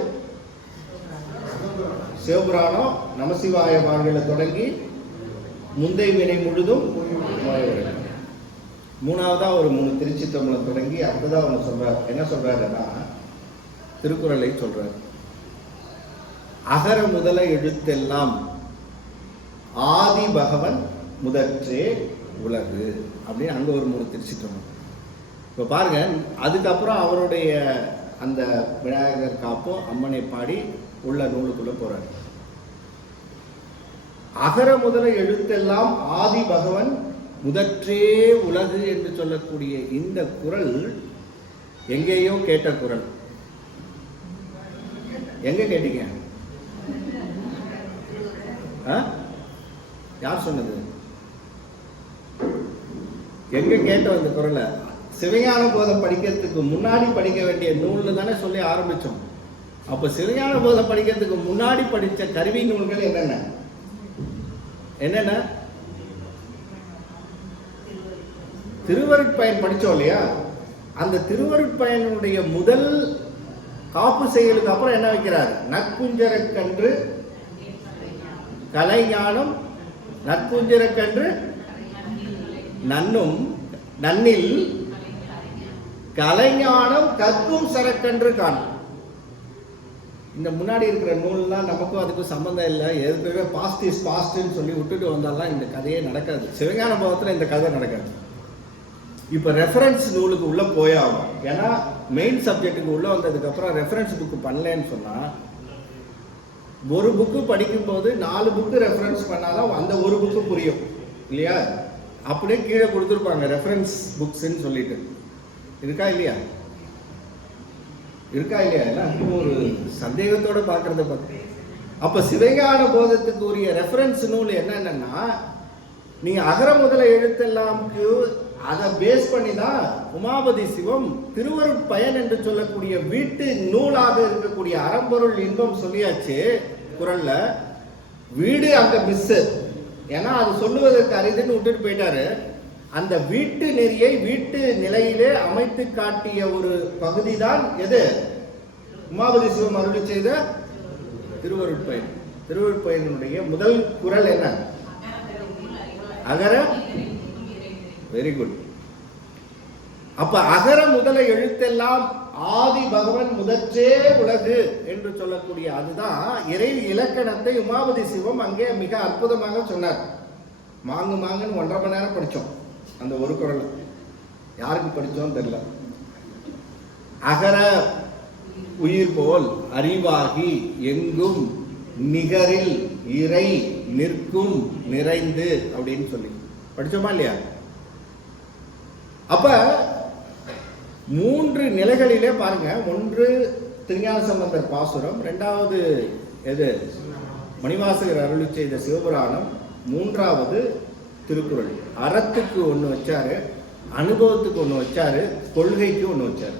சிவபுராணம் நமசிவாய வாழ்களை தொடங்கி முந்தை வினை முழுதும். 3வதா ஒரு 3 திருச்சிற்றம்பலம் தொடங்கி அடுத்ததா ஒன்று சொல்றார். என்ன சொல்றாருன்னா, திருக்குறளை சொல்றார். அகர முதல எழுத்தெல்லாம் ஆதி பகவன் முதற்றே உலகு அப்படின்னு அங்க ஒரு 3 திருச்சிற்றம்பலம். இப்போ பாருங்க, அதுக்கப்புறம் அவருடைய அந்த விநாயகர் காப்போ அம்மனை பாடி உள்ள நூலுக்குள்ள போறார். அகர முதல எழுத்தெல்லாம் ஆதி பகவன் முதற்றே உலகு என்று சொல்லக்கூடிய இந்த குறள் எங்கேயோ கேட்ட குறள். எங்க கேட்டீங்க? யார் சொன்னது? எங்க கேட்ட அந்த குறளை? சிவஞான போதம் படிக்கிறதுக்கு முன்னாடி படிக்க வேண்டிய நூல்னு தானே சொல்லி ஆரம்பிச்சோம். அப்ப சிவஞான போதம் படிக்கிறதுக்கு முன்னாடி படிச்ச கருவி நூல்கள் என்னென்ன? திருவருட்பயன் படிச்சோம் இல்லையா? அந்த திருவருட்பயனுடைய முதல் காப்பு செயலுக்கு அப்புறம் என்ன வைக்கிறார்? நற்குஞ்சரக்கன்று கலைஞானம், நற்குஞ்சரக்கன்று நன்னும் நன்னில் கலைஞானம் கற்கும் சரக்கன்று காணும். இந்த முன்னாடி இருக்கிற நூல்லாம் நமக்கும் அதுக்கும் சம்பந்தம் இல்லை. ஏற்கனவே பாஸ்ட் இஸ் பாஸ்ட்னு சொல்லி விட்டுட்டு வந்தாலாம் இந்த கதையே நடக்காது. சிவஞான போதத்தில் இந்த கதை நடக்காது. இப்போ ரெஃபரன்ஸ் நூலுக்கு உள்ள போயாகும். ஏன்னா மெயின் சப்ஜெக்டுக்கு உள்ள வந்ததுக்கு அப்புறம் ரெஃபரன்ஸ் புக்கு பண்ணலன்னு சொன்னா, ஒரு புக்கு படிக்கும்போது 4 புக்கு ரெஃபரன்ஸ் பண்ணாதான் அந்த ஒரு புக்கு புரியும் இல்லையா? அப்படியே கீழே கொடுத்துருப்பாங்க ரெஃபரன்ஸ் புக்ஸ்ன்னு சொல்லிட்டு. இருக்கா இல்லையா? எல்லாம் ஒரு சந்தேகத்தோட பார்க்கறத பார்த்து. அப்ப சிவஞான போதத்துக்கு உரிய ரெஃபரன்ஸ் நூல் என்னன்னா, நீங்க அகர முதல எழுத்தெல்லாம்க்கு அதை பேஸ் பண்ணி தான் உமாபதி சிவம் திருவருட்பயன் என்று சொல்லக்கூடிய வீட்டு நூலாக இருக்கக்கூடிய அறம்பொருள் இன்பம் சொல்லியாச்சு குறள்ல. வீடு அங்க மிஸ். ஏன்னா அது சொல்லுவதற்கு அரிதுன்னு விட்டுட்டு போயிட்டாரு. அந்த வீட்டு நெறியை வீட்டு நிலையிலே அமைத்து காட்டிய ஒரு பகுதி தான் எது? உமாபதி சிவம் அருளி செய்த திருவருட்பயன். திருவருட்பயனுடைய முதல் குறள் என்ன? அகர. Very good. அப்ப அகர முதல எழுத்தெல்லாம் ஆதி பகவன் முதற்றே உலகு என்று சொல்லக்கூடிய அதுதான் இறை இலக்கணத்தை உமாபதி சிவம் அங்கே மிக அற்புதமாக சொன்னார். மாங்குன்னு 1.5 மணி நேரம் படித்தோம் அந்த ஒரு குறள். யாருக்கு படித்தோம் தெரியல. அகர உயிர் போல் அறிவாகி எங்கும் நிகரில் இறை நிற்கும் நிறைந்து அப்படின்னு சொல்லி படிச்சோமா இல்லையா? அப்ப 3 நிலைகளிலே பாருங்க. ஒன்று திருஞான சம்பந்தர் பாசுரம், 2வது எது? மணிவாசகர் அருளி செய்த சிவபுராணம், 3வது திருக்குறள். அறத்துக்கு ஒன்று வச்சாரு, அனுபவத்துக்கு ஒன்று வச்சாரு, கொள்கைக்கு ஒன்று வச்சாரு.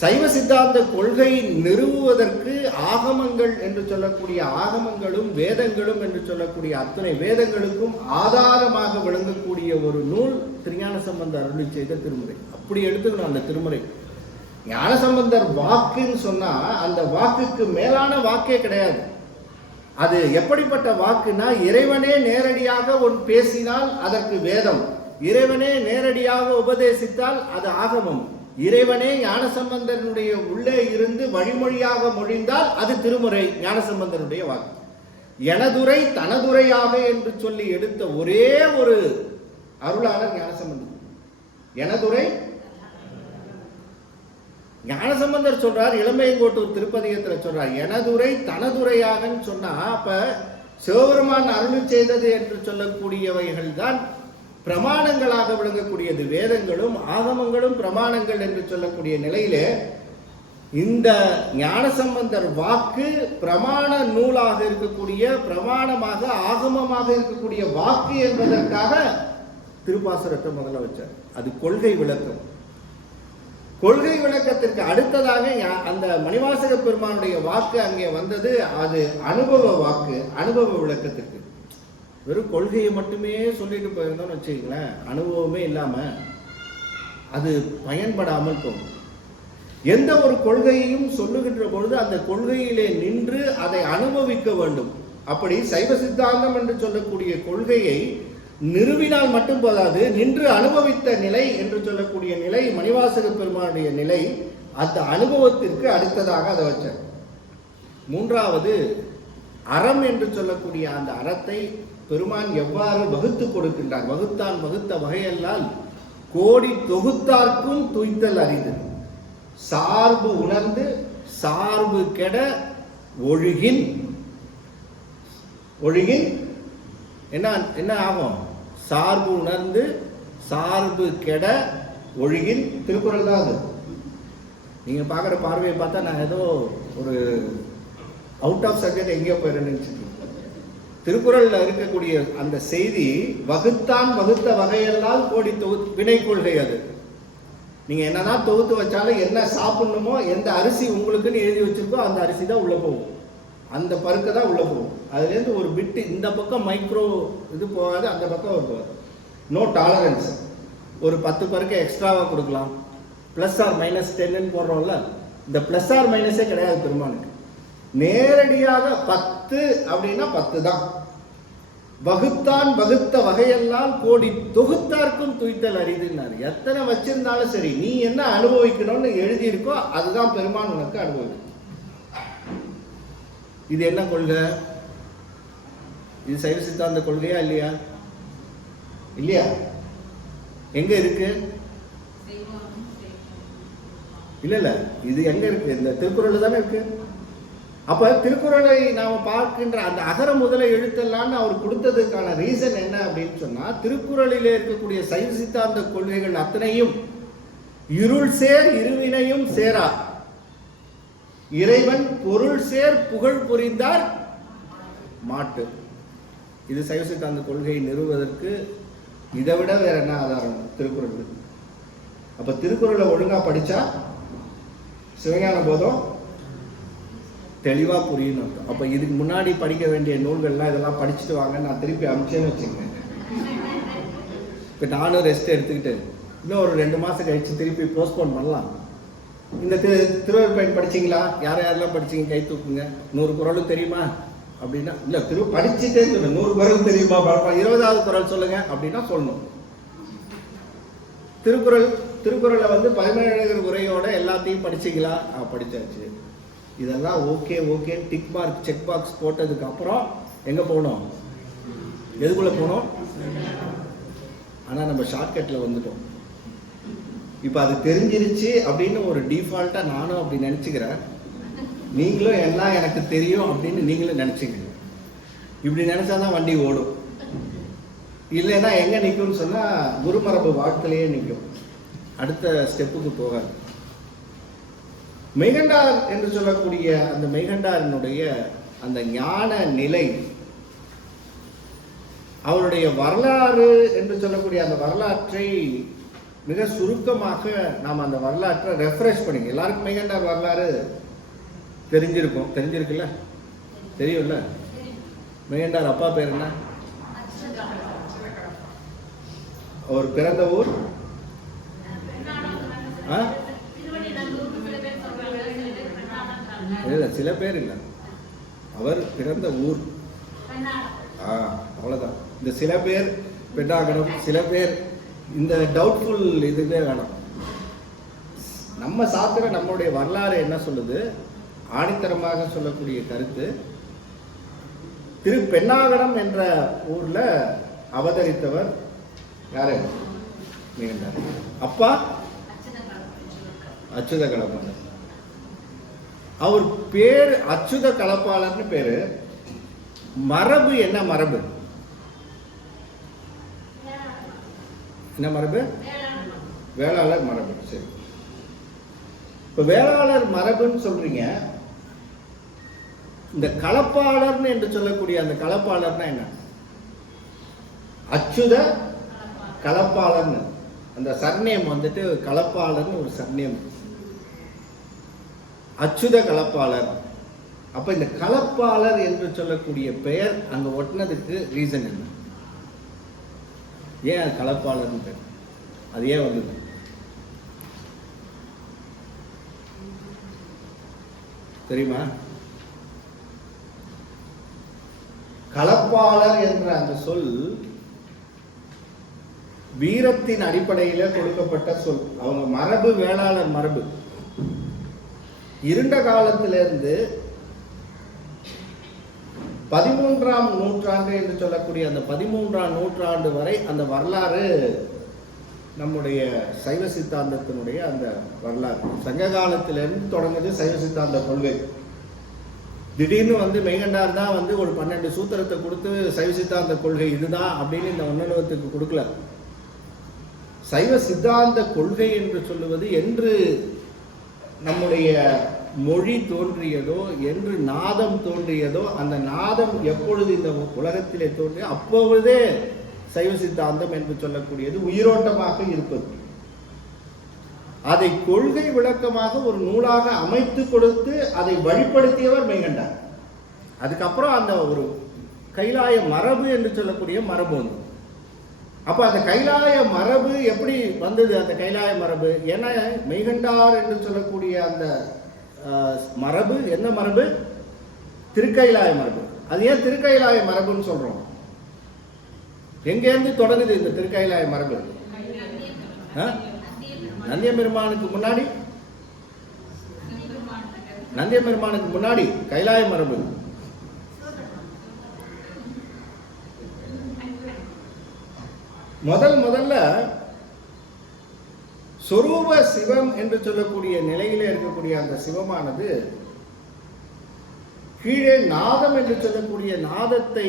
சைவ சித்தாந்த கொள்கை நிறுவுவதற்கு ஆகமங்கள் என்று சொல்லக்கூடிய ஆகமங்களும் வேதங்களும் என்று சொல்லக்கூடிய அத்தனை வேதங்களுக்கும் ஆதாரமாக விளங்கக்கூடிய ஒரு நூல் திருஞான சம்பந்தர் அருளி செய்த திருமுறை. அப்படி எடுத்துக்கணும் அந்த திருமுறை. ஞானசம்பந்தர் வாக்குன்னு சொன்னா அந்த வாக்குக்கு மேலான வாக்கே கிடையாது. அது எப்படிப்பட்ட வாக்குனா, இறைவனே நேரடியாக பேசினால் அதற்கு வேதம், இறைவனே நேரடியாக உபதேசித்தால் அது ஆகமம், இறைவனே ஞானசம்பந்தனுடைய உள்ளே இருந்து வழிமொழியாக மொழிந்தால் அது திருமுறை. ஞானசம்பந்தனுடைய வாக்கு எனதுரை தனதுரையாக என்று சொல்லி எடுத்த ஒரே ஒரு அருளாளர் ஞானசம்பந்தர். எனதுரை ஞானசம்பந்தர் சொல்றார், இளமையங்கோட்டூர் திருப்பதிகத்தில் சொல்றார், எனதுரை தனதுரையாக சொன்னா அப்ப சிவபெருமான் அருளி செய்தது என்று சொல்லக்கூடியவைகள் தான் பிரமாணங்களாக விளங்கக்கூடியது. வேதங்களும் ஆகமங்களும் பிரமாணங்கள் என்று சொல்லக்கூடிய நிலையிலே இந்த ஞானசம்பந்தர் வாக்கு பிரமாண நூலாக இருக்கக்கூடிய, பிரமாணமாக ஆகமமாக இருக்கக்கூடிய வாக்கு என்பதற்காக திருப்பாசுரத்தை முதல்ல வச்சார். அது கொள்கை விளக்கம். கொள்கை விளக்கத்திற்கு அடுத்ததாக அந்த மணிவாசக பெருமானுடைய வாக்கு அங்கே வந்தது. அது அனுபவ வாக்கு. அனுபவ விளக்கத்திற்கு வெறும் கொள்கையை மட்டுமே சொல்லிட்டு போயிருந்தோம்னு வச்சுக்கங்களேன், அனுபவமே இல்லாம அது பயன்படாமல் போகும். எந்த ஒரு கொள்கையையும் சொல்லுகின்ற பொழுது அந்த கொள்கையிலே நின்று அதை அனுபவிக்க வேண்டும். அப்படி சைவ சித்தாந்தம் என்று சொல்லக்கூடிய கொள்கையை நிறுவினால் மட்டும் போதாது, நின்று அனுபவித்த நிலை என்று சொல்லக்கூடிய நிலை மணிவாசக பெருமானுடைய நிலை. அந்த அனுபவத்திற்கு அடுத்ததாக அதை வச்சார். 3வது அறம் என்று சொல்லக்கூடிய அந்த அறத்தை பெருமான் எவ்வாறு வகுத்து கொடுக்கின்றார். வகுத்தான் வகுத்த வகையெல்லாம் கோடி தொகுத்தார்க்கும் துய்த்தல் அறிந்து சார்பு உணர்ந்து சார்பு கெட ஒழுகின். ஒழுகின் என்ன ஆகும்? சார்பு உணர்ந்து சார்பு கெட ஒழுகின். திருக்குறள் தான் அது. நீங்க பார்க்குற பார்வையை பார்த்தா நான் ஏதோ ஒரு அவுட் ஆஃப் சப்ஜெக்ட் எங்கேயோ போயிடுறேன்னு. திருக்குறள்ல இருக்கக்கூடிய அந்த செய்தி வகுத்தான் வகுத்த வகையெல்லாம் கோடி வினை கொள்கை. அது நீங்க என்னதான் தொகுத்து வச்சாலும் என்ன சாப்பிடணுமோ, எந்த அரிசி உங்களுக்குன்னு எழுதி வச்சிருக்கோ அந்த அரிசி தான் உள்ள போகும், அந்த பருக்க தான் உள்ள போகும். அதுலேருந்து ஒரு பிட்டு இந்த பக்கம் மைக்ரோ இது போகாது, அந்த பக்கம் ஒரு போகாது. No tolerance. ஒரு 10 பருக்க எக்ஸ்ட்ராவாக கொடுக்கலாம். ப்ளஸ் ஆர் மைனஸ் 10ன்னு போடுறோம்ல, இந்த ப்ளஸ் ஆர் மைனஸே கிடையாது பெருமானுக்கு. நேரடியாக 10 அப்படின்னா 10 தான். வகுத்தான் வகுத்த வகையெல்லாம் கோடி தொகுத்தார்க்கும் துய்த்தல் அறிதுன்னாரு. எத்தனை வச்சிருந்தாலும் சரி, நீ என்ன அனுபவிக்கணும்னு எழுதியிருக்கோ அதுதான் பெருமான் உனக்கு அனுபவிக்கும். இது என்ன கொள்கை? இது சைவ சித்தாந்த கொள்கையா இல்லையா? இல்லையா? எங்க இருக்கு? இல்ல இது எங்க இருக்கு? இந்த திருக்குறள் தானே இருக்கு. அப்ப திருக்குறளை நாம பார்க்கின்ற அந்த அகர முதல எழுத்தெல்லாம் அவர் கொடுத்ததுக்கான ரீசன் என்ன அப்படின்னு சொன்னா, திருக்குறளிலே இருக்கக்கூடிய சைவ சித்தாந்த கொள்கைகள் அத்தனையும் இருள் சேர் இருவினையும் சேரா, இறைவன் பொருள் சேர் புகழ் புரிந்தார் மாட்டு. இது சைவ சித்தாந்த கொள்கையை நிறுவுவதற்கு இதை விட வேற என்ன ஆதாரம் திருக்குறள்? அப்ப திருக்குறளை ஒழுங்கா படிச்சா சிவஞான போதம் தெளிவாக புரியணும். அப்போ இதுக்கு முன்னாடி படிக்க வேண்டிய நூல்கள்லாம் இதெல்லாம் படிச்சுட்டு வாங்க, நான் திருப்பி அனுப்பிச்சேன்னு வச்சுக்கேன். இப்போ நானும் ரெஸ்ட் எடுத்துக்கிட்டு இன்னும் ஒரு 2 மாதம் கழிச்சு திருப்பி போஸ்ட்போன் பண்ணலாம். இந்த திருவள்ளுவர் படிச்சிங்களா, யாரெல்லாம் படிச்சிங்க கை தூக்குங்க. 100 குறளும் தெரியுமா அப்படின்னா, இல்லை படிச்சுட்டே சொல்லணும். 100 குறள் தெரியுமா, 20வது குறள் சொல்லுங்க அப்படின்னா சொல்லணும். திருக்குறளை 17 உரையோட எல்லாத்தையும் படிச்சிங்களா, படிச்சாச்சு. இதெல்லாம் okay tick mark check box போட்டதுக்கு அப்புறம் எங்கே போகணும், எதுக்குள்ளே போகணும்? ஆனால் நம்ம ஷார்ட்கட்டில் வந்துட்டோம். இப்போ அது தெரிஞ்சிருச்சு அப்படின்னு ஒரு டிஃபால்ட்டாக நானும் அப்படி நினச்சிக்கிறேன். நீங்களும் எல்லாம் எனக்கு தெரியும் அப்படின்னு நீங்களும் நினச்சிக்கிறீங்க. இப்படி நினச்சாதான் வண்டி ஓடும். இல்லைன்னா எங்கே நிற்கும்னு சொன்னால் குருமரபு வாழ்க்கையிலேயே நிற்கும், அடுத்த ஸ்டெப்புக்கு போகாது. மெய்கண்டார் என்று சொல்லக்கூடிய அந்த மெய்கண்டாரினுடைய அந்த ஞான நிலை, அவருடைய வரலாறு என்று சொல்லக்கூடிய அந்த வரலாற்றை மிக சுருக்கமாக நாம் அந்த வரலாற்றை ரெஃப்ரெஷ் பண்ணிங்க. எல்லாருக்கும் மெய்கண்டார் வரலாறு தெரிஞ்சிருக்குல்ல, தெரியும்ல. மெய்கண்டார் அப்பா பேர் என்ன, அவர் பிறந்த ஊர் இல்லை, சில பேர் இல்லை, அவர் பிறந்த ஊர். அவ்வளோதான். இந்த சில பேர் பெண்ணாகணும், சில பேர் இந்த டவுட்ஃபுல் இதுவே வேணும். நம்ம சாஸ்திரம் நம்மளுடைய வரலாறு என்ன சொல்லுது, ஆணித்தரமாக சொல்லக்கூடிய கருத்து, பெண்ணாகடம் என்ற ஊர்ல அவதரித்தவர் யாரு, மெய்கண்டார். அப்பா அச்சுத கலப்பாளர். அவர் பேர் அச்சுத கலப்பாளர்னு பேரு. மரபு என்ன, மரபு என்ன மரபு, வேளாளர் மரபு. சரி, இப்ப வேளாளர் மரபுன்னு சொல்றீங்க. இந்த கலப்பாளர்னு என்று சொல்லக்கூடிய அந்த கலப்பாளர்னா என்ன, அச்சுத கலப்பாளர்னு அந்த சர்நேம் கலப்பாளர்னு ஒரு சர்நேம், அச்சுத கலப்பாளர். அப்ப இந்த கலப்பாளர் என்று சொல்லக்கூடிய பெயர் அங்க ஒட்டினதுக்கு ரீசன் என்ன, ஏன் கலப்பாளர்னு பேர், அது ஏன் வந்தது தெரியுமா? கலப்பாளர் என்ற அந்த சொல் வீரத்தின் அடிப்படையில கொடுக்கப்பட்ட சொல். அவங்க மரபு வேளாளர் மரபு. இருண்ட காலத்திலிருந்து 13ஆம் நூற்றாண்டு என்று சொல்லக்கூடிய அந்த 13ஆம் நூற்றாண்டு வரை அந்த வரலாறு நம்முடைய சைவ சித்தாந்தத்தினுடைய அந்த வரலாறு. சங்க காலத்திலிருந்து தொடங்குது சைவ சித்தாந்த கொள்கை. திடீர்னு மெய்கண்டார் தான் ஒரு 12 சூத்திரத்தை கொடுத்து சைவ சித்தாந்த கொள்கை இதுதான் அப்படின்னு இந்த உணர்வத்துக்கு கொடுக்கல. சைவ சித்தாந்த கொள்கை என்று சொல்லுவது என்று நம்முடைய மொழி தோன்றியதோ, என்று நாதம் தோன்றியதோ, அந்த நாதம் எப்பொழுது இந்த உலகத்திலே தோன்றியோ அப்பொழுதே சைவ சித்தாந்தம் என்று சொல்லக்கூடியது உயிரோட்டமாக இருப்பது. அதை கொள்கை விளக்கமாக ஒரு நூலாக அமைத்து கொடுத்து அதை வழிபடுத்தியவர் மெய்கண்டார். அதுக்கப்புறம் அந்த ஒரு கைலாய மரபு என்று சொல்லக்கூடிய மரபு வந்து, அப்ப அந்த கைலாய மரபு எப்படி வந்தது? அந்த கைலாய மரபு ஏன்னா மெய்கண்டார் என்று சொல்லக்கூடிய அந்த மரபு என்ன மரபு? திருக்கைலாய மரபு. அது ஏன் திருக்கைலாய மரபுன்னு சொல்றோம்? எங்கேருந்து தொடங்குது இந்த திருக்கைலாய மரபு? நந்தியம்பெருமானுக்கு முன்னாடி, நந்தியம்பெருமானுக்கு முன்னாடி கைலாய மரபு. முதல்ல சொரூப சிவம் என்று சொல்லக்கூடிய நிலையிலே இருக்கக்கூடிய அந்த சிவமானது கீழே நாதம் என்று சொல்லக்கூடிய நாதத்தை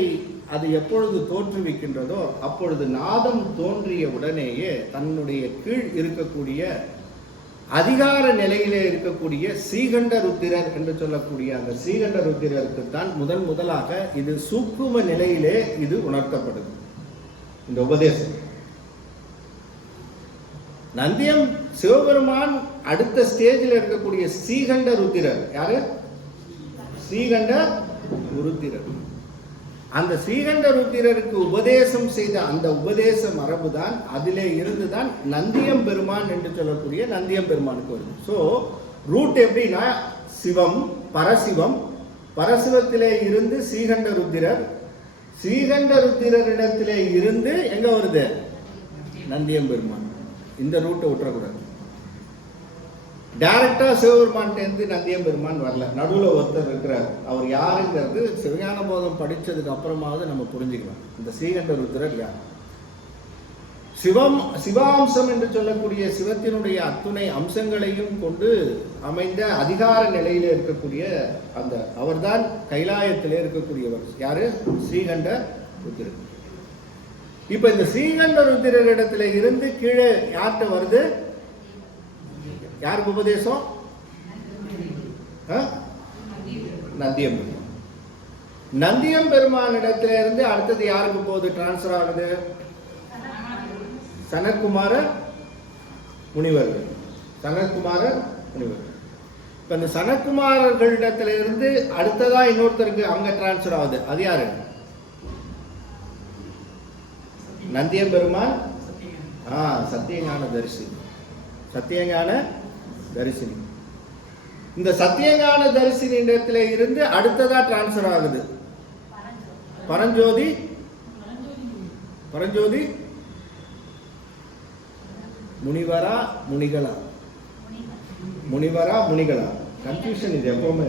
அது எப்பொழுது தோற்றுவிக்கின்றதோ அப்பொழுது நாதம் தோன்றிய உடனேயே தன்னுடைய கீழ் இருக்கக்கூடிய அதிகார நிலையிலே இருக்கக்கூடிய ஸ்ரீகண்ட ருத்திரர் என்று சொல்லக்கூடிய அந்த ஸ்ரீகண்ட ருத்திரருக்கு தான் முதலாக இது சூக்கும நிலையிலே இது உணர்த்தப்படுது இந்த உபதேசம். நந்தியம் சிவபெருமான் அடுத்த ஸ்டேஜில் இருக்கக்கூடிய ஸ்ரீகண்ட ருத்திரர் யாரு? ஸ்ரீகண்ட ருத்திரர். அந்த ஸ்ரீகண்ட ருத்திரருக்கு உபதேசம் செய்த அந்த உபதேச மரபு தான், அதிலே இருந்து தான் நந்தியம் பெருமான் என்று சொல்லக்கூடிய நந்தியம் பெருமானுக்கு வருது. ஸோ ரூட் எப்படின்னா சிவம், பரசிவம், பரசிவத்திலே இருந்து ஸ்ரீகண்ட ருத்திரர், ஸ்ரீகண்ட ருத்திரரிடத்திலே இருந்து எங்க வருது நந்தியம் பெருமான். இந்த ரூட்டை விட்டுறக்கூடாது. டைரக்டா சிவபெருமான்கிட்ட நந்தியம் பெருமான் வரல, நடுவில் ஒருத்தர் இருக்கிறார். அவர் யாருங்கிறது சிவஞான போதம் படிச்சதுக்கு அப்புறமாவது நம்ம புரிஞ்சுக்கலாம். இந்த ஸ்ரீகண்ட ருத்திரர் யார்? சிவாம்சம் என்று சொல்லக்கூடிய சிவத்தினுடைய அத்துணை அம்சங்களையும் கொண்டு அமைந்த அதிகார நிலையில இருக்கக்கூடிய அந்த அவர்தான் கைலாயத்திலே இருக்கக்கூடியவர். யாரு? ஸ்ரீகண்ட ருத்திரர். இப்ப இந்த ஸ்ரீகண்ட ருத்திரர் இடத்துல இருந்து கீழே யார்கிட்ட வருது? யாருக்கு உபதேசம்? நந்தியம் பெருமான். நந்தியம் பெருமான் இடத்துல இருந்து அடுத்தது யாருக்கு போகுது? டிரான்ஸ்பர் ஆகுது சனற்குமார முனிவர்கள். சனற்குமார முனிவர்கள். இப்ப இந்த சனற்குமாரர்களிடத்துல இருந்து அடுத்ததா இன்னொருத்தருக்கு அங்க டிரான்ஸ்பர் ஆகுது. அது யாரு? நந்தியம் பெருமான். சத்தியஞான தரிசி. சத்தியஞான தரிசினி. இந்த சத்தியஞான தரிசினி இடத்துல இருந்து அடுத்ததா டிரான்ஸ்பர் ஆகுது பரஞ்சோதி. பரஞ்சோதி முனிவரா முனிகளா? முனிவரா முனிகளா? கன்ஃபியூஷன் இது எப்பவுமே.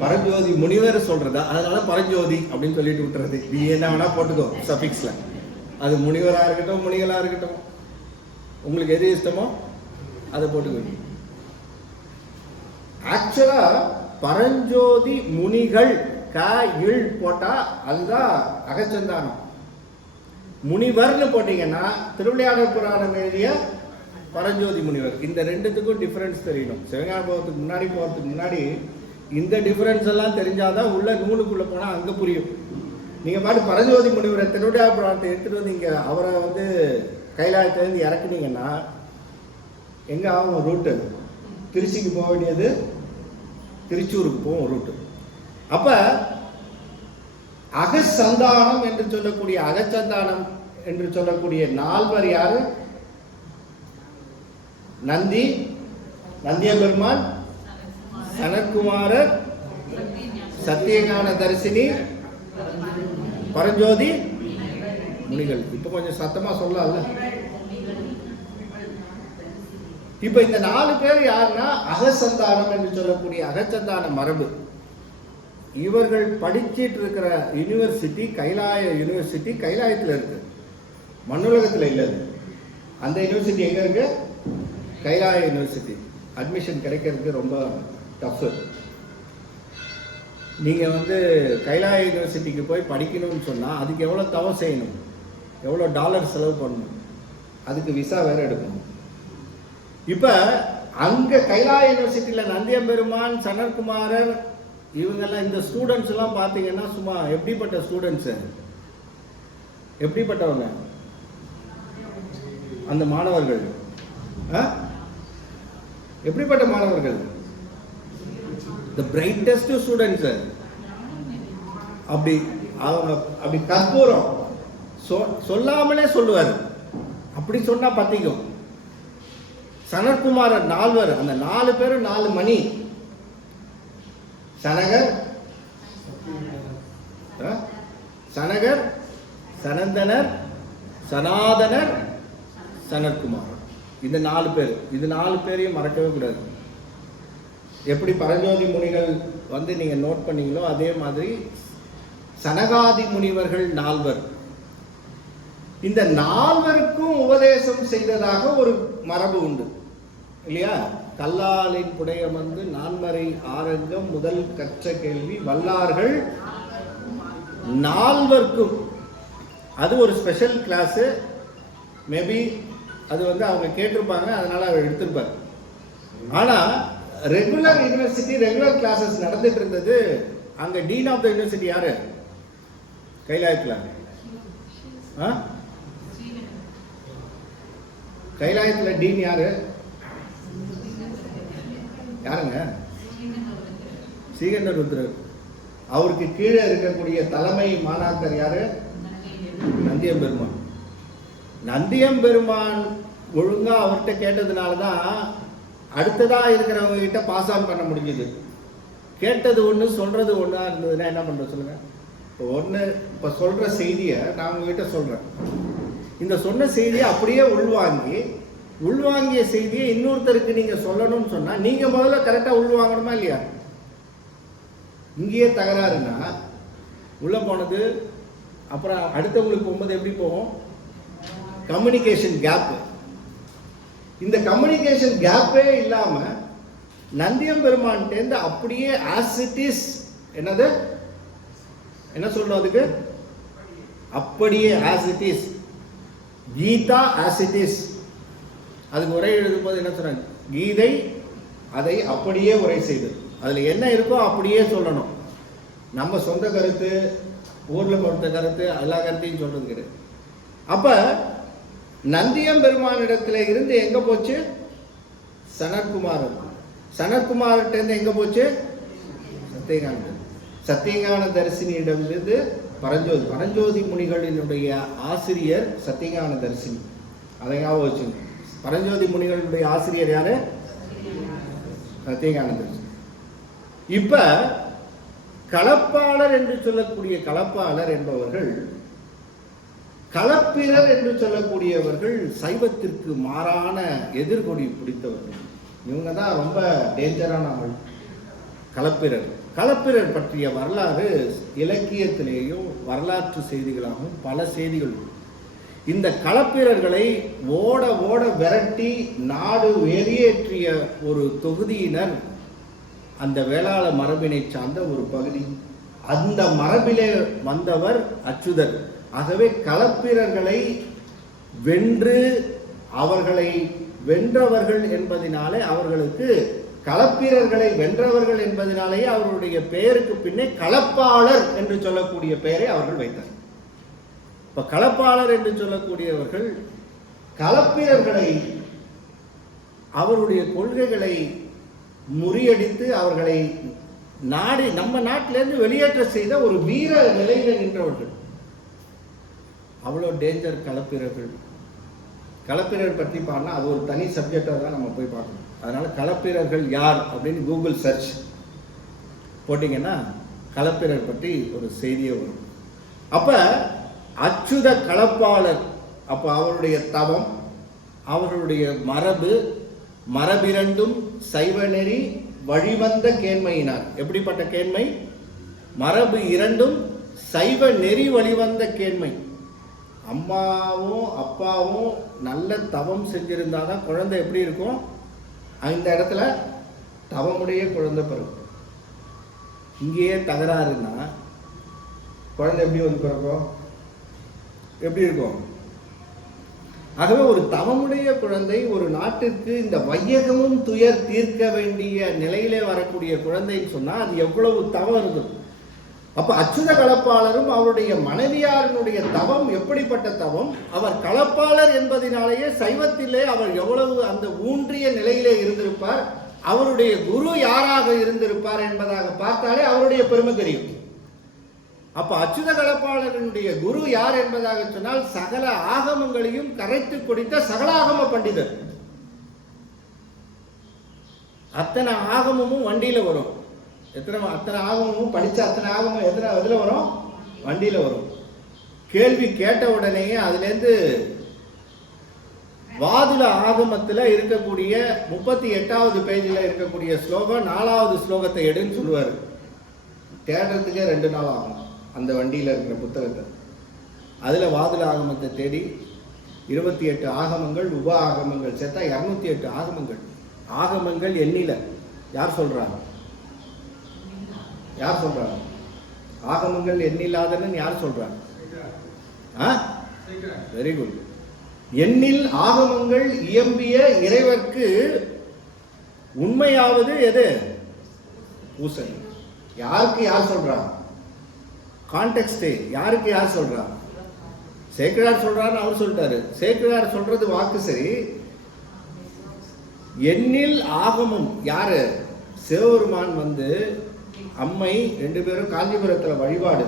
பரஞ்சோதி முனிவர் சொல்றதா, அதனால பரஞ்சோதி அப்படின்னு சொல்லிட்டு விட்டுறது. நீ என்ன வேணா போட்டுக்கோ சஃபிக்ஸ்ல. அது முனிவரா இருக்கட்டும் முனிகளா இருக்கட்டும், உங்களுக்கு எது இஷ்டமோ அதை போட்டுக்கோ. ஆக்சுவலா பரஞ்சோதி முனிகள் இல் போட்டா அதுதான் அகச்சந்தானம். முனிவர்னு போட்டீங்கன்னா திருவிளையாடல் புராணம் எழுதிய பரஞ்சோதி முனிவர். இந்த ரெண்டுத்துக்கும் டிஃபரன்ஸ் தெரியணும். சிவஞான போகத்துக்கு முன்னாடி போறதுக்கு முன்னாடி இந்த டிஃபரன்ஸ் எல்லாம் தெரிஞ்சாதான் உள்ள நூலுக்குள்ள போனா அங்க புரியும். நீங்க பாட்டு பரஞ்சோதி முனிவரை திருவிளையாடல் புராணத்தை எடுத்துட்டு வந்து இங்க அவரை வந்து கைலாயத்திலேருந்து இறக்குனீங்கன்னா எங்க ஆகும் ரூட்டு? திருச்சிக்கு போக வேண்டியது திருச்சூருக்கு போகும் ரூட்டு. அப்ப அகசந்தானம் என்று சொல்லக்கூடிய அகச்சந்தானம் என்று சொல்லக்கூடிய நால்வர் யாரு? நந்தி, நந்திய பெருமான், சனற்குமாரர், சத்தியஞான தரிசினி, பரஞ்சோதி முனிகள். இப்ப கொஞ்சம் சத்தமா சொல்லல. இப்ப இந்த 4 பேர் யாருன்னா அகசந்தானம் என்று சொல்லக்கூடிய அகச்சந்தான மரபு. இவர்கள் படிச்சிட்டு இருக்கிற யூனிவர்சிட்டி கைலாய யூனிவர்சிட்டி கைலாயத்தில் இருக்கு, மண்ணுலகத்தில் இல்லை. அந்த யூனிவர்சிட்டி எங்க இருக்கு? கைலாய யூனிவர்சிட்டி. அட்மிஷன் கிடைக்கிறதுக்கு ரொம்ப டஃப். நீங்க வந்து கைலாய யூனிவர்சிட்டிக்கு போய் படிக்கணும்னு சொன்னா அதுக்கு எவ்வளவு தவம் செய்யணும், எவ்வளவு டாலர் செலவு பண்ணணும், அதுக்கு விசா வேற எடுக்கணும். இப்ப அங்க கைலாய யூனிவர்சிட்டியில நந்தியம் பெருமான், சனற்குமாரர் இவங்கெல்லாம் இந்த ஸ்டூடெண்ட்ஸ் எல்லாம் பாத்தீங்கன்னா சும்மா எப்படிப்பட்ட ஸ்டூடெண்ட்ஸ், எப்படிப்பட்டவங்க அந்த மாணவர்கள்? எப்படிப்பட்ட மாணவர்கள்? the brightest students. அப்படி அவங்க அப்படி கற்பூரம் சொல்லாமலே சொல்லுவார். அப்படி சொன்னா பத்திக்கும். சனற்குமாரர் 4, அந்த 4 பேரும் 4 மணி. சனகர், சனகர், சனந்தனர், சனாதனர், சனற்குமார். இந்த 4 பேர். இது 4 பேரையும் மறக்கவே கூடாது. எப்படி பரஞ்சோதி முனிகள் வந்து நீங்க நோட் பண்ணீங்களோ அதே மாதிரி சனகாதி முனிவர்கள் 4. இந்த 4க்கும் உபதேசம் செய்ததாக ஒரு மரபு உண்டு இல்லையா? கல்லாலின் புடையமர்ந்து நான்மறை ஆரங்கம் முதல் கற்ற கேள்வி வல்லார்கள் 4க்கும். அது ஒரு ஸ்பெஷல் கிளாஸ். மேபி அது வந்து அவங்க கேட்டிருப்பாங்க, அதனால அவர் எடுத்திருப்பார். ஆனா ரெகுலர் யூனிவர்சிட்டி ரெகுலர் கிளாஸஸ் நடந்துட்டு இருந்தது. அங்க டீன் ஆஃப் த யூனிவர்சிட்டி யாரு? கைலாயத்துல. கைலாயத்துல டீன் யாரு? யாருங்க? ஸ்ரீகண்ட ருத்ரர். அவருக்கு கீழே இருக்கக்கூடிய தலைமை மாணாக்கர் யாரு? நந்தியம்பெருமான். நந்தியம்பெருமான் ஒழுங்கா அவர்கிட்ட கேட்டதுனால தான் அடுத்ததா இருக்கிறவங்க கிட்ட பாஸ் ஆன் பண்ண முடிஞ்சது. கேட்டது ஒன்று சொல்றது ஒன்றா இருந்ததுன்னா என்ன பண்ற சொல்லுங்க. இப்போ சொல்ற செய்தியை நான் உங்ககிட்ட சொல்றேன். இந்த சொன்ன செய்தியை அப்படியே உள்வாங்கிய செய்தியை இன்னொருத்தருக்கு நீங்க சொல்லணும்னு சொன்னா நீங்க முதல்ல கரெக்டா உள்வாங்கணுமா இல்லையா? இங்கேயே தகராறுனா உள்ள போனது அப்புறம் அடுத்தவங்களுக்கு போகும்போது எப்படி போகும்? Communication gap. இந்த கம்யூனிகேஷன் கேப்பே இல்லாம நந்தியம்பெருமான்டேந்து அப்படியே ஆஸ் இட் இஸ், என்னது என்ன சொல்றோம் அதுக்கு? அப்படியே as it is, Gita as it is. அதுக்கு உரை எழுதும் போது என்ன சொல்றாங்க? கீதை அதை அப்படியே உரை செய்து அதுல என்ன இருக்கோ அப்படியே சொல்லணும். நம்ம சொந்த கருத்து, ஊர்ல பொறுத்த கருத்து, எல்லா கருத்தையும் சொல்றது கிடையாது. அப்ப நந்தியம்பெருமானிடத்துல இருந்து எங்க போச்சு? சனத்குமார். சனத்குமார்கிட்ட இருந்து எங்க போச்சு? சத்தியஞான தரிசினியிடமிருந்து பரஞ்சோதி முனிகளினுடைய ஆசிரியர் சத்தியஞான தரிசினி. அதை ஞாபகம் வச்சுங்க. பரஞ்சோதி முனிகளுடைய ஆசிரியர் யாரு? சத்தியஞான தரிசினி. இப்ப களப்பாளர் என்று சொல்லக்கூடிய களப்பாளர் என்பவர்கள், களப்பிரர் என்று சொல்லக்கூடியவர்கள் சைவத்திற்கு மாறான எதிர்கொடி பிடித்தவர்கள். இவங்க தான் ரொம்ப டேஞ்சரானவர்கள். களப்பிரர் பற்றிய வரலாறு இலக்கியத்திலேயும் வரலாற்று செய்திகளாகவும் பல செய்திகள். இந்த களப்பிரர்களை ஓட ஓட விரட்டி நாடு வெளியேற்றிய ஒரு தொகுதியினர் அந்த வேளாள மரபினை சார்ந்த ஒரு பகுதி. அந்த மரபிலே வந்தவர் அச்சுதர். ஆகவே களப்பிரர்களை வென்று அவர்களை வென்றவர்கள் என்பதனாலே அவர்களுக்கு களப்பிரர்களை வென்றவர்கள் என்பதனாலேயே அவர்களுடைய பெயருக்கு பின்னே களப்பாளர் என்று சொல்லக்கூடிய பெயரை அவர்கள் வைத்தார். இப்ப களப்பாளர் என்று சொல்லக்கூடியவர்கள் களப்பிரர்களை அவருடைய கொள்கைகளை முறியடித்து அவர்களை நம்ம நாட்டிலிருந்து வெளியேற்ற செய்த ஒரு வீர நிலையில நின்றவர்கள். அவ்வளோ டேஞ்சர் களப்பிரர்கள். களப்பிரர் பற்றி பாருன்னா அது ஒரு தனி சப்ஜெக்டாக தான் நம்ம போய் பார்க்கணும். அதனால களப்பிரர்கள் யார் அப்படின்னு கூகுள் சர்ச் போட்டிங்கன்னா களப்பிரர் பற்றி ஒரு செய்தியே வரும். அப்ப அச்சுத களப்பாளர், அப்ப அவருடைய தவம், அவர்களுடைய மரபிரண்டும் சைவ நெறி வழிவந்த கேண்மையினார். எப்படிப்பட்ட கேண்மை? மரபு இரண்டும் சைவ நெறி வழிவந்த கேண்மை. அம்மாவும் அப்பாவும் நல்ல தவம் செஞ்சிருந்தாதான் குழந்தை எப்படி இருக்கும்? அந்த இடத்துல தவமுடைய குழந்தை பிறக்கும். இங்கேயே தகராறுன்னா குழந்தை எப்படி வந்து பிறக்கும்? எப்படி இருக்கும்? ஆகவே ஒரு தவமுடைய குழந்தை ஒரு நாட்டிற்கு இந்த வையகமும் துயர் தீர்க்க வேண்டிய நிலையிலே வரக்கூடிய குழந்தைன்னு சொன்னா அது எவ்வளவு தவம் இருக்கும். அப்ப அச்சுத களப்பாளரும் அவருடைய மனைவியாரினுடைய தவம் எப்படிப்பட்ட தவம்? அவர் களப்பாளர் என்பதனாலேயே சைவத்திலே அவர் எவ்வளவு அந்த ஊன்றிய நிலையிலே இருந்திருப்பார், அவருடைய குரு யாராக இருந்திருப்பார் என்பதாக பார்த்தாலே அவருடைய பெருமை தெரியும். அப்ப அச்சுத களப்பாளருடைய குரு யார் என்பதாக சொன்னால் சகல ஆகமங்களையும் கரைத்து கொடுத்த சகலாகம பண்டிதர். அத்தனை ஆகமும் வண்டியில வரும். அத்தனை ஆகமும் படிச்ச அத்தனை ஆகமும் எதுல வரும்? வண்டியில வரும். கேள்வி கேட்ட உடனேயே அதுல இருந்து வாதுல ஆகமத்துல இருக்கக்கூடிய 38வது பேஜில் இருக்கக்கூடிய ஸ்லோகம் 4வது ஸ்லோகத்தை எடுன்னு சொல்லுவாரு. தேடுறதுக்கே 2 நாள் ஆகும். அந்த வண்டியில இருக்கிற புத்தகத்தை அதுல வாதுல ஆகமத்தை தேடி 28 ஆகமங்கள் உப ஆகமங்கள் சேர்த்தா 208 ஆகமங்கள். ஆகமங்கள் எண்ணில. யார் சொல்றாங்க? ஆகமங்கள் எண்ணில்லாதன்னு யார் சொல்றாங்க? Very good. எண்ணில் ஆகமங்கள் இயம்பிய இறைவர்க்கு உண்மையாவது எது? பூசணி. யாருக்கு யார் சொல்றாங்க? கான்டெக்ஸ்ட் யாருக்கு யார் சொல்றா? சேக்கிழார் சொல்றாருன்னு அவர் சொல்லிட்டாரு. சேக்கிழார் சொல்றது வாக்கு சரி. எண்ணில் ஆகமம் யாரு? சிவபெருமான் அம்மை 2 பேரும் காஞ்சிபுரத்தில் வழிபாடு.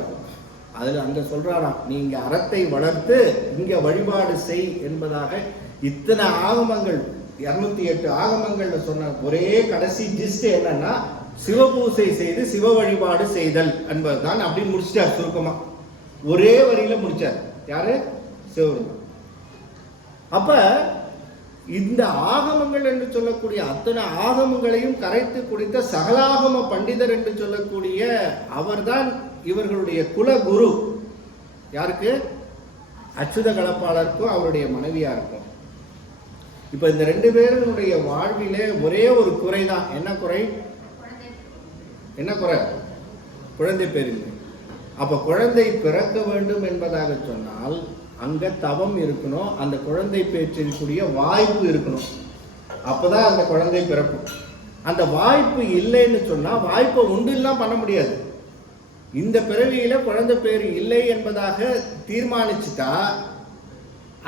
அதில் அங்கே சொல்கிறாராம், நீங்க அறத்தை வளர்த்து இங்கே வழிபாடு செய் என்பதாக இத்தனை ஆகமங்கள் 208 ஆகமங்கள்ல சொன்ன ஒரே கடைசி ஜிஸ்ட் என்னன்னா சிவபூசை செய்து சிவ வழிபாடு செய்தல் என்பதுதான். அப்படி முடிச்சிட்டார் சுருக்கமா, ஒரே வரியில முடிச்சார். யாரு? சிவபெருமான். அப்ப இந்த ஆகமங்கள் என்று சொல்லக்கூடிய அத்தனை ஆகமங்களையும் கரைத்து குடித்த சகலாகம பண்டிதர் என்று சொல்லக்கூடிய அவர்தான் இவர்களுடைய குலகுரு. யாருக்கு? அச்சுத கலப்பாளருக்கும் அவருடைய மனைவியாருக்கும். இப்ப இந்த 2 பேருடைய வாழ்விலே ஒரே ஒரு குறைதான். என்ன குறை? என்ன குறை? குழந்தை பேரில்லை. அப்ப குழந்தை பிறக்க வேண்டும் என்பதாக சொன்னால் அங்க தவம் இருக்கணும், அந்த குழந்தை பேச்சிற்குரிய வாய்ப்பு இருக்கணும். அப்பதான் அந்த குழந்தை பிறக்கும். அந்த வாய்ப்பு இல்லைன்னு சொன்னா வாய்ப்பை உண்டுலாம் பண்ண முடியாது. இந்த பிறவியில குழந்தை பேர் இல்லை என்பதாக தீர்மானிச்சுட்டா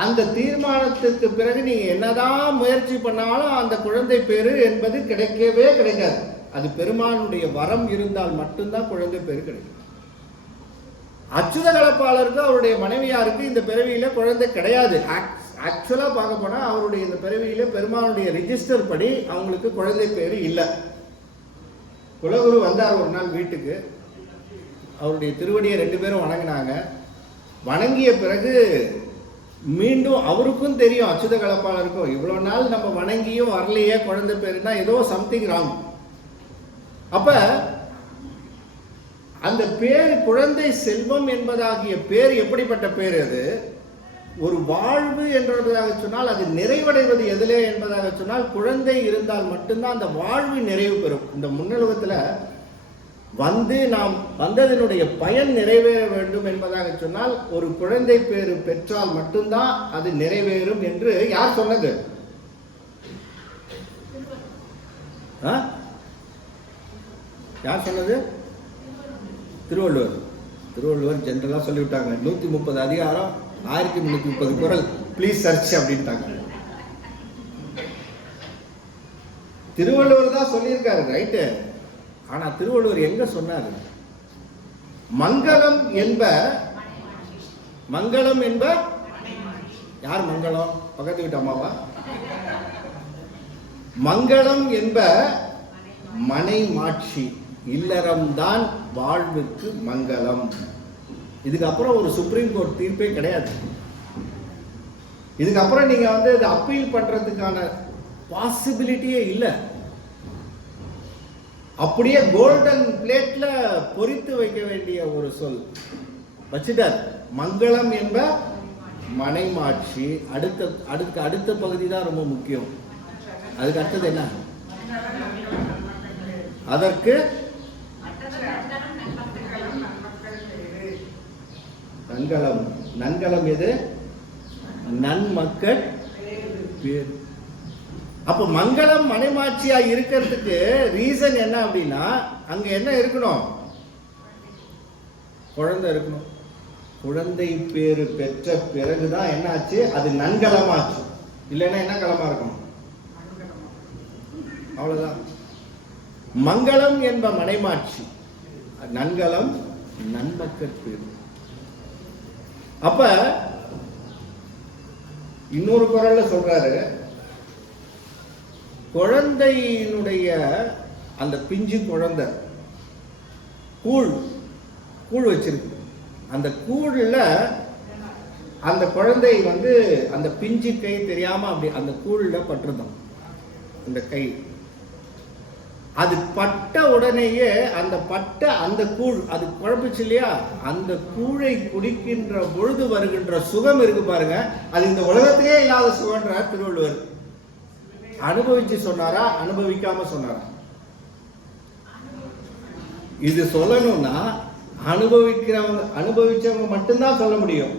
அந்த தீர்மானத்துக்கு பிறகு நீங்க என்னதான் முயற்சி பண்ணாலும் அந்த குழந்தை பேரு என்பது கிடைக்கவே கிடைக்காது. அது பெருமானுடைய வரம் இருந்தால் மட்டும்தான் குழந்தை பேரு கிடைக்கும். அச்சுத கலப்பாளருக்கு அவருடைய மனைவியாருக்கு இந்த பிறவியில குழந்தை கிடையாது. ஆக்சுவலா பார்க்க போனா அவருடைய இந்த பிறவியில பெருமானுடைய ரிஜிஸ்டர் படி அவங்களுக்கு குழந்தை பேரு இல்லை. குலகுரு வந்தார் ஒரு நாள் வீட்டுக்கு. அவருடைய திருவடியை 2 பேரும் வணங்கினாங்க. வணங்கிய பிறகு மீண்டும் அவருக்கும் தெரியும், அச்சுத கலப்பாளருக்கும், இவ்வளவு நாள் நம்ம வணங்கியும் வரலையே குழந்தை பேருனா ஏதோ சம்திங் ராங். அப்ப அந்த பேர் குழந்தை செல்வம் என்பதாகிய பேர் எப்படிப்பட்ட பேர்? அது ஒரு வாழ்வு என்பதாக சொன்னால் அது நிறைவடைவது எதிலே என்பதாக சொன்னால் குழந்தை இருந்தால் மட்டும்தான் அந்த வாழ்வு நிறைவு பெறும். இந்த முன்னுலகத்தில் வந்து நாம் வந்ததனுடைய பயன் நிறைவேற வேண்டும் என்பதாக சொன்னால் ஒரு குழந்தை பேரு பெற்றால் மட்டும்தான் அது நிறைவேறும் என்று யார் சொன்னது? யார் சொன்னது? திருவள்ளுவர். திருவள்ளுவர் ஜென்ரலா சொல்லிவிட்டாங்க. 130 அதிகாரம் 1330 குறள், ப்ளீஸ் சர்ச் அப்படின்ட்டாங்க. திருவள்ளுவர் தான் சொல்லியிருக்காரு, ரைட்டு. ஆனா திருவள்ளுவர் எங்க சொன்னாரு? மங்களம் என்ப, மங்களம் என்ப யார் மங்களம்? பக்கத்து வீட்டு அம்மாவா? மங்களம் என்ப மனை மாட்சி, இல்லறம்தான் வாழ்வுக்கு மங்களம். இதுக்கப்புறம் ஒரு சுப்ரீம் கோர்ட் தீர்ப்பே கிடையாது. இதுக்கப்புறம் நீங்க வந்து இதை அப்பீல் பண்றதுக்கான பாசிபிலிட்டியே இல்லை. அப்படியே கோல்டன் பிளேட்ல பொறித்து வைக்க வேண்டிய ஒரு சொல் வச்சுட்டார். மங்களம் என்ப மனைமாட்சி. அடுத்த பகுதி தான் ரொம்ப முக்கியம். அதுக்கு அடுத்தது என்ன? அதற்கு நன்கலம். நன்கலம் எது? நன்மக்கள் பேர். அப்ப மங்களம் மனைமாட்சியா இருக்கிறதுக்கு ரீசன் என்ன அப்படின்னா அங்க என்ன இருக்கணும்? குழந்தை இருக்கணும். குழந்தை பேரு பெற்ற பிறகுதான் என்ன ஆச்சு? அது நன்கலமாச்சு. இல்லைன்னா என்ன கலமா இருக்கும்? அவ்வளவுதான். மங்களம் என்ப மனைமாட்சி, நன்கலம் நன்மக்கள் பேர். அப்ப இன்னொரு குறள்ல சொல்றாரு, குழந்தையினுடைய அந்த பிஞ்சு குழந்தை கூழ் வச்சிருக்கு. அந்த கூழ்ல அந்த குழந்தை வந்து அந்த பிஞ்சு கை தெரியாம அப்படி அந்த கூழ்ல பட்டுருந்தான். அந்த கை அது பட்ட உடனேயே அந்த கூழ் அது குழப்பிச்சு இல்லையா? அந்த கூழை குடிக்கின்ற பொழுது வருகின்ற சுகம் இருக்கு பாருங்க, அது இந்த உலகத்திலே இல்லாத சுகம்ன்றார் திருவள்ளுவர். அனுபவிச்சு சொன்னாரா, அனுபவிக்காம சொன்னாரா? இது சொல்லணும்னா அனுபவிச்சவங்க மட்டும்தான் சொல்ல முடியும்.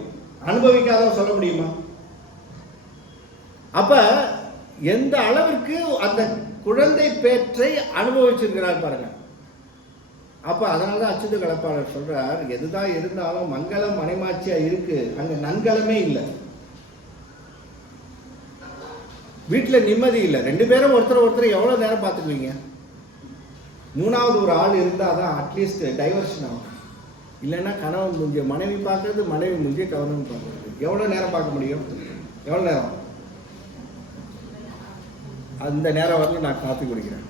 அனுபவிக்காதவங்க சொல்ல முடியுமா? அப்ப எந்த அளவிற்கு அந்த குழந்தை பேற்றை அனுபவிச்சிருக்கிறார் பாருங்க. அப்ப அதனாலதான் அச்சுத கலப்பாளர் சொல்றார், எதுதான் இருந்தாலும் மங்களம் மனைமாட்சியா இருக்கு, அங்க நன்கலமே இல்லை. வீட்டுல நிம்மதி இல்லை. 2 பேரும் ஒருத்தர் எவ்வளவு நேரம் பார்த்துக்குவீங்க? மூணாவது ஒரு ஆள் இருந்தால் தான் அட்லீஸ்ட் டைவர்ஷன் ஆகும். இல்லைன்னா கணவன் முஞ்சிய மனைவி பார்க்கறது, மனைவி முஞ்சிய கணவன் பார்க்கறது. எவ்வளோ நேரம் பார்க்க முடியும்? எவ்வளோ நேரம்? அந்த நேரம் வரல நான் காஃபி குடிக்கிறேன்.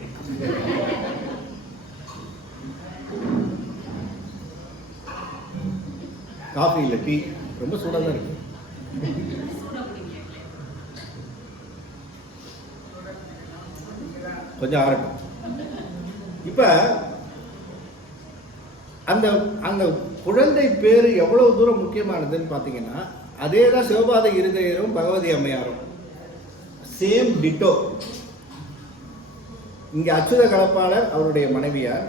காஃபி இல்லை, டீ. ரொம்ப சூடாக தான் இருக்கு. கொஞ்சம் ஆரட்டும். இப்போ அந்த அந்த குழந்தை பேர் எவ்வளவு தூரம் முக்கியமானதுன்னு பார்த்தீங்கன்னா, அதே தான் சிவபாத இருதயரும் பகவதி அம்மையாரும் சேம் டிட்டோ. இங்கே அச்சுத கலப்பாளர் அவருடைய மனைவியார்,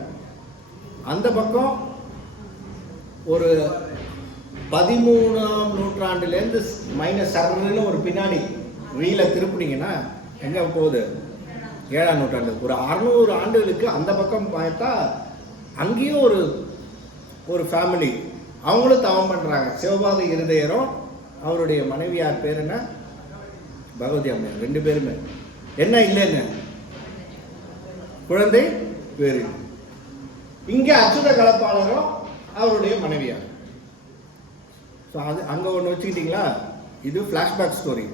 அந்த பக்கம் ஒரு 13ஆம் நூற்றாண்டுலேருந்து -7 ஒரு பின்னாடி ரீலை திருப்பினீங்கன்னா எங்கே போகுது? 7ஆம் நூற்றாண்டு. ஒரு 600 ஆண்டுகளுக்கு அந்த பக்கம் பார்த்தா அங்கேயும் ஒரு ஃபேமிலி, அவங்களும் தவம் பண்ணுறாங்க. சிவபாத இருதயரும் அவருடைய மனைவியார் பேர் என்ன? பகவதி அம்மையார். 2 பேருமே என்ன இல்லைன்னு குழந்தை பேரு. இங்கே அச்சுத கலப்பாளரும் அவருடைய மனைவியார். ஸோ அது அங்கே ஒன்று வச்சுக்கிட்டீங்களா? இது ஃப்ளாஷ்பேக் ஸ்டோரி.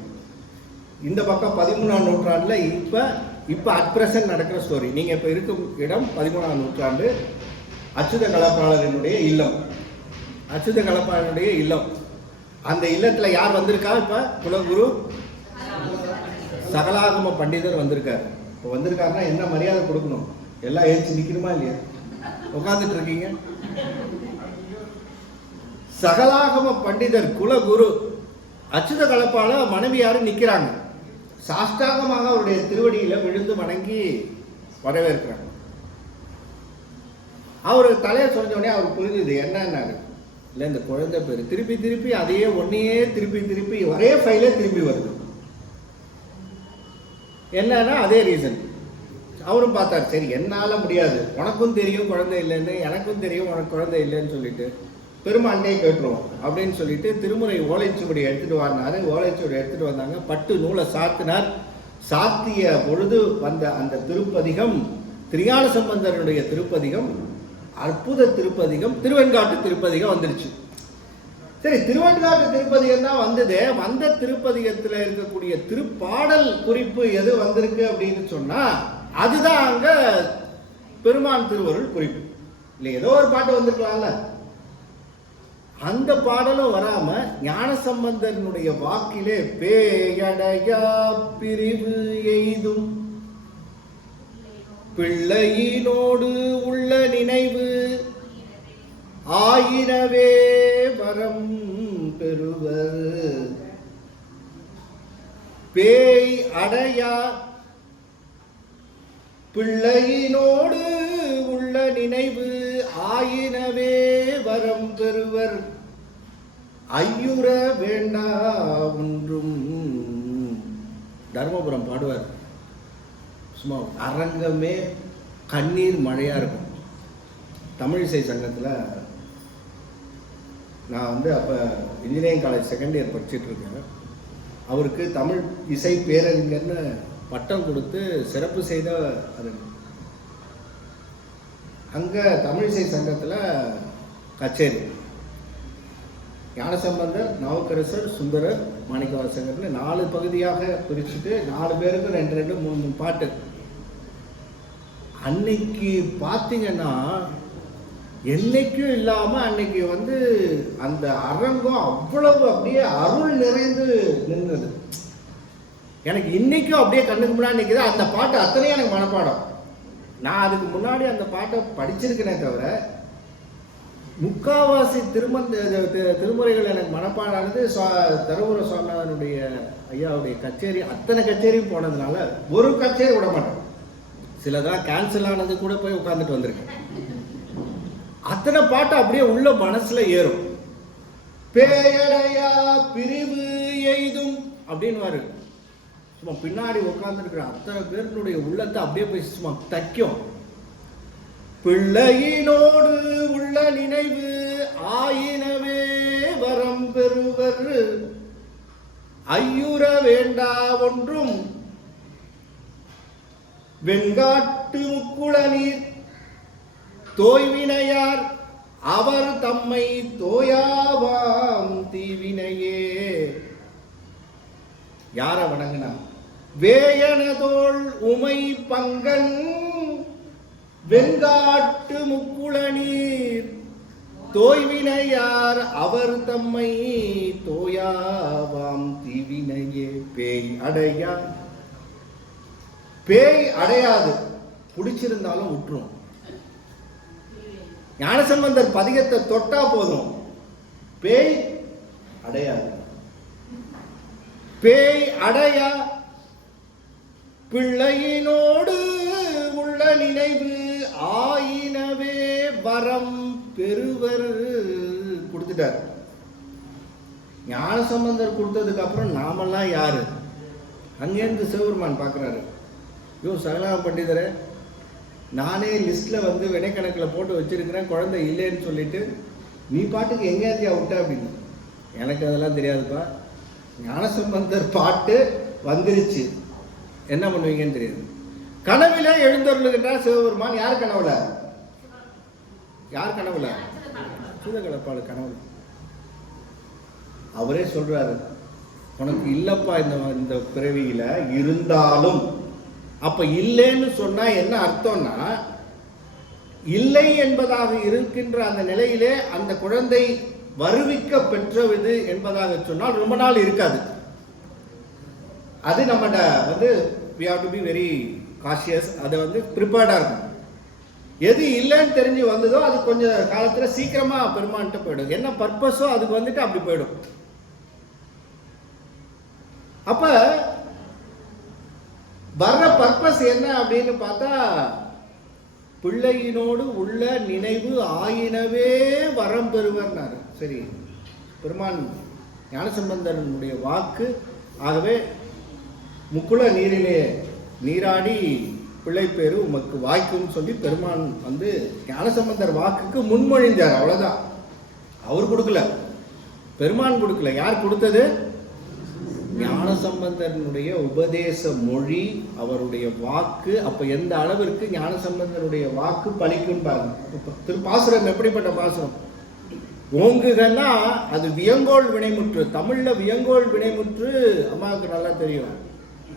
இந்த பக்கம் 13ஆம் நூற்றாண்டில் இப்போ அட் ப்ரெசன்ட் நடக்கிற ஸ்டோரி. நீங்கள் இப்போ இருக்கும் இடம் 13ஆம் நூற்றாண்டு, அச்சுத கலப்பாளரினுடைய இல்லம். அச்சுத கலப்பாளருடைய இல்லம். அந்த இல்லத்தில் யார் வந்திருக்கா? இப்போ குலகுரு சகலாகம பண்டிதர் வந்திருக்காரு. இப்போ வந்திருக்காருன்னா என்ன மரியாதை கொடுக்கணும்? எல்லாம் ஏற்றி நிற்கணுமா இல்லையா? உட்காந்துட்டு இருக்கீங்க. சகலாகம பண்டிதர் குலகுரு அச்சுத கலப்பாளர் மனைவியாரும் நிற்கிறாங்க. சாஷ்டாங்கமாக அவருடைய திருவடியில விழுந்து வணங்கி வரவேற்கிறாங்க. அவரு தலையை சொன்னோடனே அவர் புரிஞ்சுது என்னன்னாரு. இல்லை, இந்த குழந்தை பேர் திருப்பி திருப்பி அதையே ஒன்னையே திருப்பி ஒரே ஃபைலே திரும்பி வருது. என்னன்னா அதே ரீசன். அவரும் பார்த்தார், சரி என்னால் முடியாது, உனக்கும் தெரியும் குழந்தை இல்லைன்னு, எனக்கும் தெரியும் உனக்கு குழந்தை இல்லைன்னு சொல்லிட்டு பெருமாண்டே கேட்டுருவோம் அப்படின்னு சொல்லிட்டு திருமுறை ஓலைச்சுவடி எடுத்துட்டு வந்தாரு. ஓலைச்சுவடி எடுத்துட்டு வந்தாங்க. பட்டு நூலை சாத்தினார். சாத்திய பொழுது வந்த அந்த திருப்பதிகம் திருஞான சம்பந்தருடைய திருப்பதிகம், அற்புத திருப்பதிகம், திருவெண்காட்டு திருப்பதிகம் வந்துருச்சு. சரி, திருவெண்காட்டு திருப்பதிகம் தான் வந்தது. வந்த திருப்பதிகத்தில் இருக்கக்கூடிய திருப்பாடல் குறிப்பு எது வந்திருக்கு அப்படின்னு சொன்னா அதுதான் அங்க பெருமான் திருவருள் குறிப்பு. இல்லை, ஏதோ ஒரு பாட்டு வந்திருக்கலாம்ல. அந்த பாடலும் வராம ஞானசம்பந்தனுடைய வாக்கிலே பேயடையா பிரிவு எய்தும் பிள்ளையினோடு உள்ள நினைவு ஆயிரவே வரம் பெறுவர். பேய் அடையா பிள்ளையினோடு உள்ள நினைவு ஆயினவே வரம் பெறுவர். ஐயுற வேண்டா ஒன்றும். தர்மபுரம் பாடுவார். சும்மா அரங்கமே கண்ணீர் மழையா இருக்கும். தமிழிசை சங்கத்தில் நான் அப்போ இன்ஜினியரிங் காலேஜ் செகண்ட் இயர் படிச்சுட்டு இருக்கேன். அவருக்கு தமிழ் இசை பேரறிஞர்னு பட்டம் கொடுத்து சிறப்பு செய்த அது. அங்கே தமிழிசை சங்கத்தில் கச்சேரி. ஞானசம்பந்தர், நாவுக்கரசர், சுந்தரர், மாணிக்கவாசகர்னு 4 பகுதியாக பிரிச்சுட்டு 4 பேருக்கு 2 3 பாட்டு. அன்னைக்கு பார்த்தீங்கன்னா என்னைக்கும் இல்லாமல் அன்னைக்கு அந்த அரங்கம் அவ்வளவு அப்படியே அருள் நிறைந்து நின்றது. எனக்கு இன்னைக்கும் அப்படியே கண்ணுக்கு முன்னாடி நிற்குது. அந்த பாட்டு அத்தனையும் எனக்கு மனப்பாடம். நான் அதுக்கு முன்னாடி அந்த பாட்டை படிச்சிருக்கேனே தவிர முக்காவாசி திருமுறைகள் எனக்கு மனப்பாடானது தருமபுர சுவாமிநாதனுடைய ஐயாவுடைய கச்சேரி. அத்தனை கச்சேரியும் போனதுனால ஒரு கச்சேரி விட மாட்டேன். சிலதான் கேன்சல் ஆனது கூட போய் உட்காந்துட்டு வந்திருக்கேன். அத்தனை பாட்டு அப்படியே உள்ள மனசுல ஏறும். பேயடையா பிரிவு எய்தும் அப்படின்னு சும்மா பின்னாடி உட்கார்ந்துருக்கிற அத்தனை பேருடைய உள்ளத்தை அப்படியே போய் சும்மா தைக்கும். பிள்ளையினோடு உள்ள நினைவு ஆயினவே வரம் பெறுவர். ஐயுற வேண்டா ஒன்றும் வெண்காட்டு முக்குள நீர் தோய்வினையார் அவர் தம்மை தோயாவாம் தீவினையே. யார வணங்கினா? வேயனதோள் உமை பங்கன் வெண்காட்டு முக்குள நீர் தோய்வினையார் அவர் தம்மை தோயாவாம் தீவினையே. பேய் அடையா, பேய் அடையாது, பிடிச்சிருந்தாலும் விட்டுரும். ஞானசம்பந்தர் பதிகத்தை தொட்டா போதும், பேய் அடையாது. பேய் அடையா பிள்ளையினோடு உள்ள நினைவு ஆயினவே வரம் பெறுவர். கொடுத்துட்டார். ஞானசம்பந்தர் கொடுத்ததுக்கு அப்புறம் நாமெல்லாம் யாரு? அங்கேருந்து சிவபெருமான் பார்க்குறாரு, யோ சகலாம பண்டிதரே, நானே லிஸ்ட்டில் வந்து வினைக்கணக்கில் போட்டு வச்சிருக்கிறேன், குழந்தை இல்லைன்னு சொல்லிட்டு நீ பாட்டுக்கு எங்கேயாந்தியா விட்ட அப்படின்னு. எனக்கு அதெல்லாம் தெரியாதுப்பா, ஞானசம்பந்தர் பாட்டு வந்துருச்சு, என்ன பண்ணுவீங்கன்னு தெரியாது. கனவிலே எழுந்தருளுகின்றார் சிவபெருமான். யார் கனவுல? யார் கனவுல? சூதகலப்பாடு கனவுல. அவரே சொல்றாரு, உனக்கு இல்லப்பா இந்த பிறவியில இருந்தாலும். அப்ப இல்லைன்னு சொன்னா என்ன அர்த்தம்னா, இல்லை என்பதாக இருக்கின்ற அந்த நிலையிலே அந்த குழந்தை வருவிக்க பெற்றது என்பதாக சொன்னால் ரொம்ப நாள் இருக்காது. அது நம்மகிட்ட வந்து we have to be very cautious. அதை வந்து ப்ரிப்பேர்டா இருக்கும். எது இல்லைன்னு தெரிஞ்சு வந்ததோ அது கொஞ்சம் காலத்துல சீக்கிரமா பெருமான்கிட்ட போயிடும். என்ன பர்பஸோ அதுக்கு வந்துட்டு அப்படி போயிடும். அப்ப வர்ற பர்பஸ் என்ன அப்படின்னு பார்த்தா, பிள்ளையினோடு உள்ள நினைவு ஆயினவே வரம் பெறுவர்னாரு. சரி, பெருமான் ஞானசம்பந்தனுடைய வாக்கு. ஆகவே முக்குள நீரிலே நீராடி பிள்ளை பேரு உமக்கு வாய்க்குன்னு சொல்லி பெருமான் வந்து ஞானசம்பந்தர் வாக்குக்கு முன்மொழிந்தார். அவ்வளவுதான். அவர் கொடுக்கல, பெருமான் கொடுக்கல. யார் கொடுத்தது? ஞானசம்பந்தனுடைய உபதேச மொழி, அவருடைய வாக்கு. அப்ப எந்த அளவிற்கு ஞானசம்பந்தனுடைய வாக்கு பலிக்கும் பாருங்க. திருப்பாசுரம் எப்படிப்பட்ட பாசுரம்? ஓங்குகன்னா அது வியங்கோள் வினைமுற்று. தமிழ்ல வியங்கோள் வினைமுற்று அம்மாவுக்கு நல்லா தெரியும்.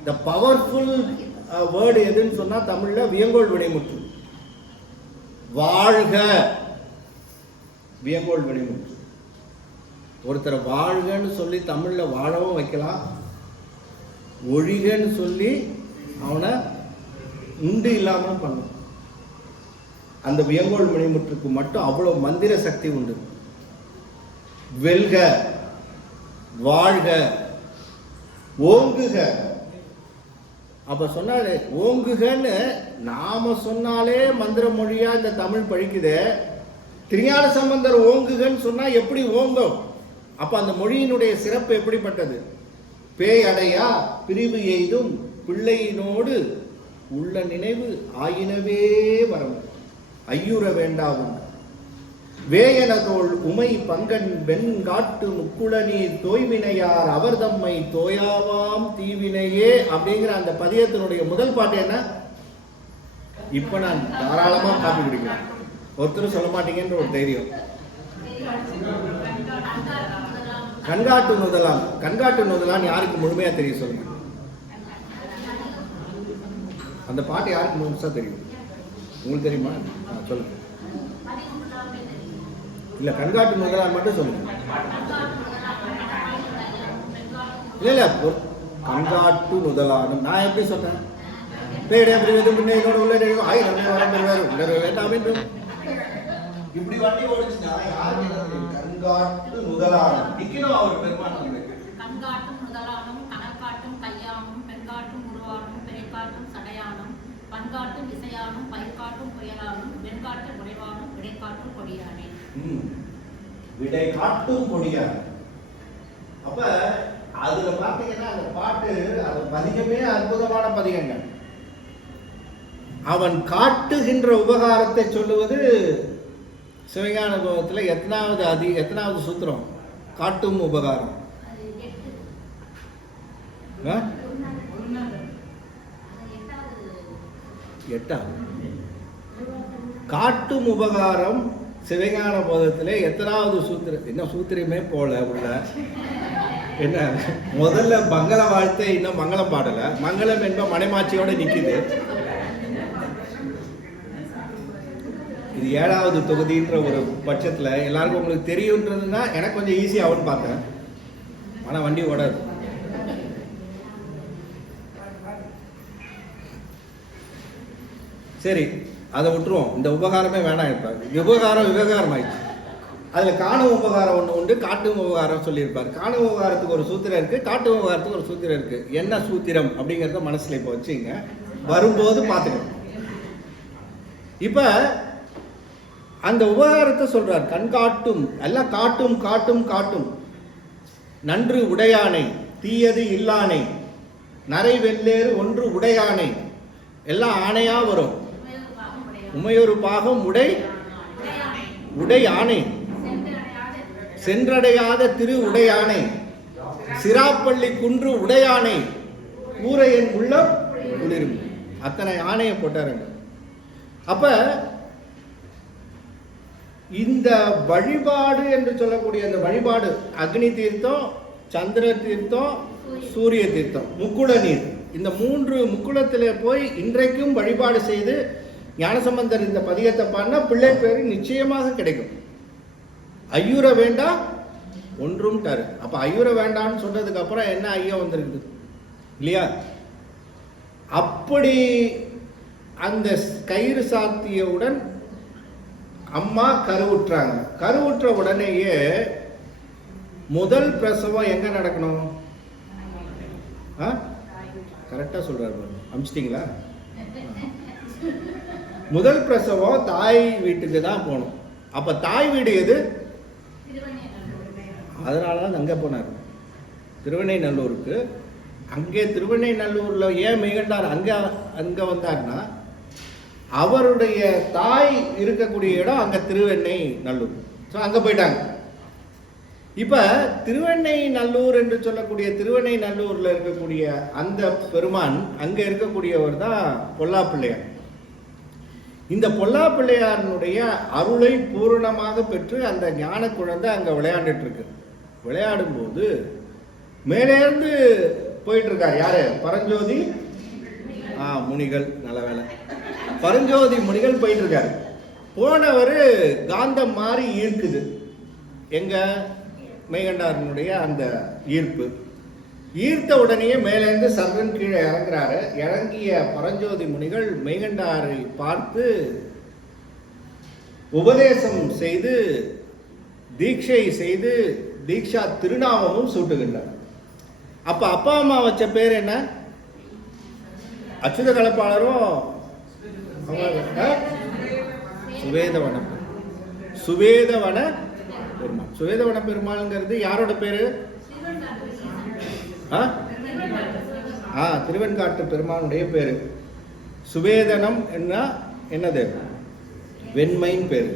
த பவர்ஃபுல் வேர்டு எதுன்னு சொன்னா தமிழ்ல வியங்கோள் வினைமுற்று. வாழ்க வியங்கோள் வினைமுற்று. ஒருத்தரை வாழ்கன்னு சொல்லி தமிழ்ல வாழவும் வைக்கலாம், ஒழிகன்னு சொல்லி அவனை உண்டு இல்லாமல் பண்ணும். அந்த வியங்கோள் வினைமுற்றுக்கு மட்டும் அவ்வளவு மந்திர சக்தி உண்டு. வெல்க, வாழ்க, ஓங்குக. அப்ப சொன்னாலே ஓங்குகன்னு நாம சொன்னாலே மந்திர மொழியா இந்த தமிழ் பழிக்குதே. திருஞான சம்பந்தர் ஓங்குகன்னு சொன்னா எப்படி ஓங்கும்? அப்ப அந்த மொழியினுடைய சிறப்பு எப்படிப்பட்டது? பேய் அடையா பிரிவு எய்தும் பிள்ளையினோடு உள்ள நினைவு ஆயினவே வரம் ஐயுற வேண்டாவும். வேயனதோள் உமை பங்கன் வெண்காட்டு முக்குள நீர் தோய்வினையார் அவர் தம்மை தோயாவாம் தீவினையே. அப்படிங்கிற அந்த பதியத்தினுடைய முதல் பாட்டு என்ன? இப்ப நான் தாராளமா காப்பி குடிக்கிறேன், ஒருத்தரும் சொல்ல மாட்டீங்கன்ற ஒரு தைரியம். கண்காட்டு நுதலான். கண்காட்டு நுதலான் யாருக்கு முழுமையா தெரியும் சொல்லுங்க? அந்த பாட்டு யாருக்கு முழுசா தெரியும்? உங்களுக்கு தெரியுமா? சொல்லுங்க. இல்ல, கண்காட்டு நுதலான் மட்டும் சொல்லுங்க. இல்ல கண்காட்டு நுதலான் நான் எப்படி சொல்றேன்? இப்படி வண்டி ஓடிச்சுன்னா யாருக்கு கண்காட்டு நுதலானும் நிக்கணும். அவர் பெருமான் கண்காட்டும் நுதலானும் கணக்காட்டும் கையானும் பெண்காட்டும் உருவானும் பெரைக்காட்டும் சடையானும் பண்காட்டும் இசையானும் பயிர்காட்டும் புயலானும் வெண்காட்டும் உறைவானும் விடைக்காட்டும் கொடியானே. விடை காட்டும் கொடியான். அப்ப அதுல பாத்தீங்கன்னா அந்த பாட்டு, அது பதிகமே அற்புதமான பதிகங்கள். அவன் காட்டுகின்ற உபகாரத்தை சொல்லுவது சிவஞான போகத்துல எத்தனாவது சூத்திரம்? காட்டும் உபகாரம். எட்டாவது. காட்டும் உபகாரம் சிவஞான போதத்திலே எத்தனாவது சூத்திரம்? என்ன சூத்திரமே போல உள்ள என்ன முதல்ல மங்கள வாழ்த்தை இன்னும் மங்களம் பாடல, மங்களம் என்ப மனைமாட்சியோட நிக்குது. இது 7வது தொகுதின்ற ஒரு பட்சத்தில் எல்லாருக்கும் உங்களுக்கு தெரியுன்றதுன்னா எனக்கு கொஞ்சம் ஈஸியாகும்னு பார்த்தேன். ஆனால் வண்டி ஓடாது. சரி, அதை விட்டுருவோம். இந்த உபகாரமே வேணாம். இப்போ விவகாரம் ஆயிடுச்சு. அதில் காணும் உபகாரம் ஒன்று உண்டு, காட்டும் உபகாரம் சொல்லியிருப்பார். காணும் உபகாரத்துக்கு ஒரு சூத்திரம் இருக்குது, காட்டும் உபகாரத்துக்கு ஒரு சூத்திரம் இருக்குது. என்ன சூத்திரம் அப்படிங்கிறத மனசில் இப்போ வச்சுங்க, வரும்போது பார்த்துக்கணும். இப்போ அந்த உபகாரத்தை சொல்றார். கண் காட்டும், எல்லாம் காட்டும் காட்டும் காட்டும். நன்று உடையானை, தீயது இல்லானை, நரை வெள்ளேறு ஒன்று உடையானை. எல்லாம் ஆணையா வரும். உமையொரு பாகம் உடை ஆணை, சென்றடையாத திரு உடையானை, சிராப்பள்ளி குன்று உடையானை, கூரையன் உள்ள குளிரும். அத்தனை ஆணையை போட்டாருங்க. அப்ப இந்த வழிபாடு என்று சொல்லக்கூடிய அந்த வழிபாடு அக்னி தீர்த்தம், சந்திர தீர்த்தம், சூரிய தீர்த்தம், முக்குள நீர், இந்த 3 முக்குளத்திலே போய் இன்றைக்கும் வழிபாடு செய்து ஞானசம்பந்தர் இந்த பதிகத்தை பாடினா பிள்ளை பேரு நிச்சயமாக கிடைக்கும். ஐயுற வேண்டாம் ஒன்றும் டாரு. அப்ப ஐயுற வேண்டாம்னு சொன்னதுக்கு அப்புறம் என்ன ஐயா வந்திருக்குது இல்லையா? அப்படி அந்த கயிறு சாத்தியவுடன் அம்மா கருவுற்றாங்க. கருவுற்ற உடனேயே முதல் பிரசவம் எங்க நடக்கணும்? கரெக்டா சொல்றாரு, அமிச்சிட்டீங்களா? முதல் பிரசவம் தாய் வீட்டுக்கு தான் போகணும். அப்ப தாய் வீடு எது? அதனாலதான் அங்க போனார், திருவெண்ணைநல்லூருக்கு. அங்கே திருவெண்ணைநல்லூர்ல ஏன் மெய்கண்டார் அங்க வந்தார்னா, அவருடைய தாய் இருக்கக்கூடிய இடம் அங்க திருவெண்ணைநல்லூர். ஸோ அங்க போயிட்டாங்க. இப்ப திருவெண்ணைநல்லூர் என்று சொல்லக்கூடிய திருவெண்ணைநல்லூர்ல இருக்கக்கூடிய அந்த பெருமான் அங்க இருக்கக்கூடியவர் தான் பொல்லாப்பிள்ளையார். இந்த பொல்லாப்பிள்ளையாரனுடைய அருளை பூரணமாக பெற்று அந்த ஞான குழந்தை அங்க விளையாண்டுட்டு இருக்கு. விளையாடும் போது மேலேருந்து போயிட்டு இருக்கார். யாரு? பரஞ்சோதி முனிகள். நல்ல வேலை, பரஞ்சோதி முனிகள் போயிட்டு இருக்காரு. போனவர் காந்தம் மாறி ஈர்க்குது. எங்க? மெய்கண்டாரனுடைய அந்த ஈர்ப்பு. ஈர்த்த உடனேயே மேலேருந்து சர்வன் கீழே இறங்குறாரு. இறங்கிய பரஞ்சோதி முனிகள் மெய்கண்டாரை பார்த்து உபதேசம் செய்து தீட்சை செய்து தீக்ஷா திருநாமமும் சூட்டுகின்றார். அப்ப அப்பா அம்மா வச்ச பேர் என்ன? அச்சுத கலப்பாளரும் சுவேதவன சுவேதவன பெருமாள். சுவேதவன பெருமாள்ங்கிறது யாரோட பேரு? திருவெண்காட்டு பெருமானுடைய பேரு. சுவேதனம் என்னது? வெண்மைன்னு பேரு.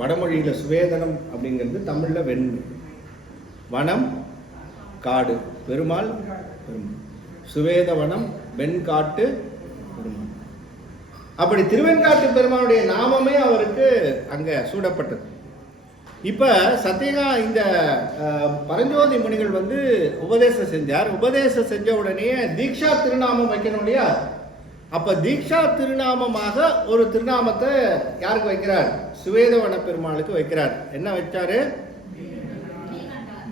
வடமொழியில சுவேதனம் அப்படிங்கிறது, தமிழ்ல வெண்மை. வனம் காடு, பெருமாள் பெருமாள். சுவேதவனம் வெண்காட்டு பெருமாள். அப்படி திருவெண்காட்டு பெருமானுடைய நாமமே அவருக்கு அங்க சூடப்பட்டது. இப்ப சத்தியகா இந்த பரஞ்சோதி முனிகள் உபதேசம் செஞ்சார். உபதேசம் செஞ்ச உடனே தீக்ஷா திருநாமம் வைக்கணும் இல்லையா? அப்ப தீக்ஷா திருநாமமாக ஒரு திருநாமத்தை யாருக்கு வைக்கிறார்? சுவேதவன பெருமாளுக்கு வைக்கிறார். என்ன வச்சாரு?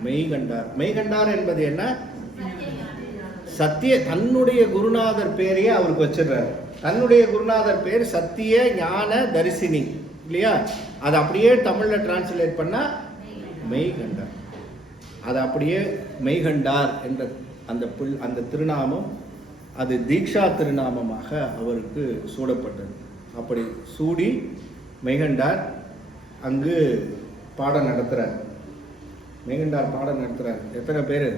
மெய்கண்டார். மெய்கண்டார் என்பது என்ன? சத்திய. தன்னுடைய குருநாதர் பேரையே அவருக்கு வச்சிடுறாரு. தன்னுடைய குருநாதர் பேர் சத்திய ஞான தரிசினி இல்லையா? அதை அப்படியே தமிழ்ல டிரான்ஸ்லேட் பண்ணா மெய்கண்டார். அது அப்படியே மெய்கண்டார் என்ற அந்த திருநாமம் அது தீக்ஷா திருநாமமாக அவருக்கு சூடப்பட்டது. அப்படி சூடி மெய்கண்டார் அங்கு பாடம் நடத்துறார். மெய்கண்டார் பாடம் நடத்துறார். எத்தனை பேரு?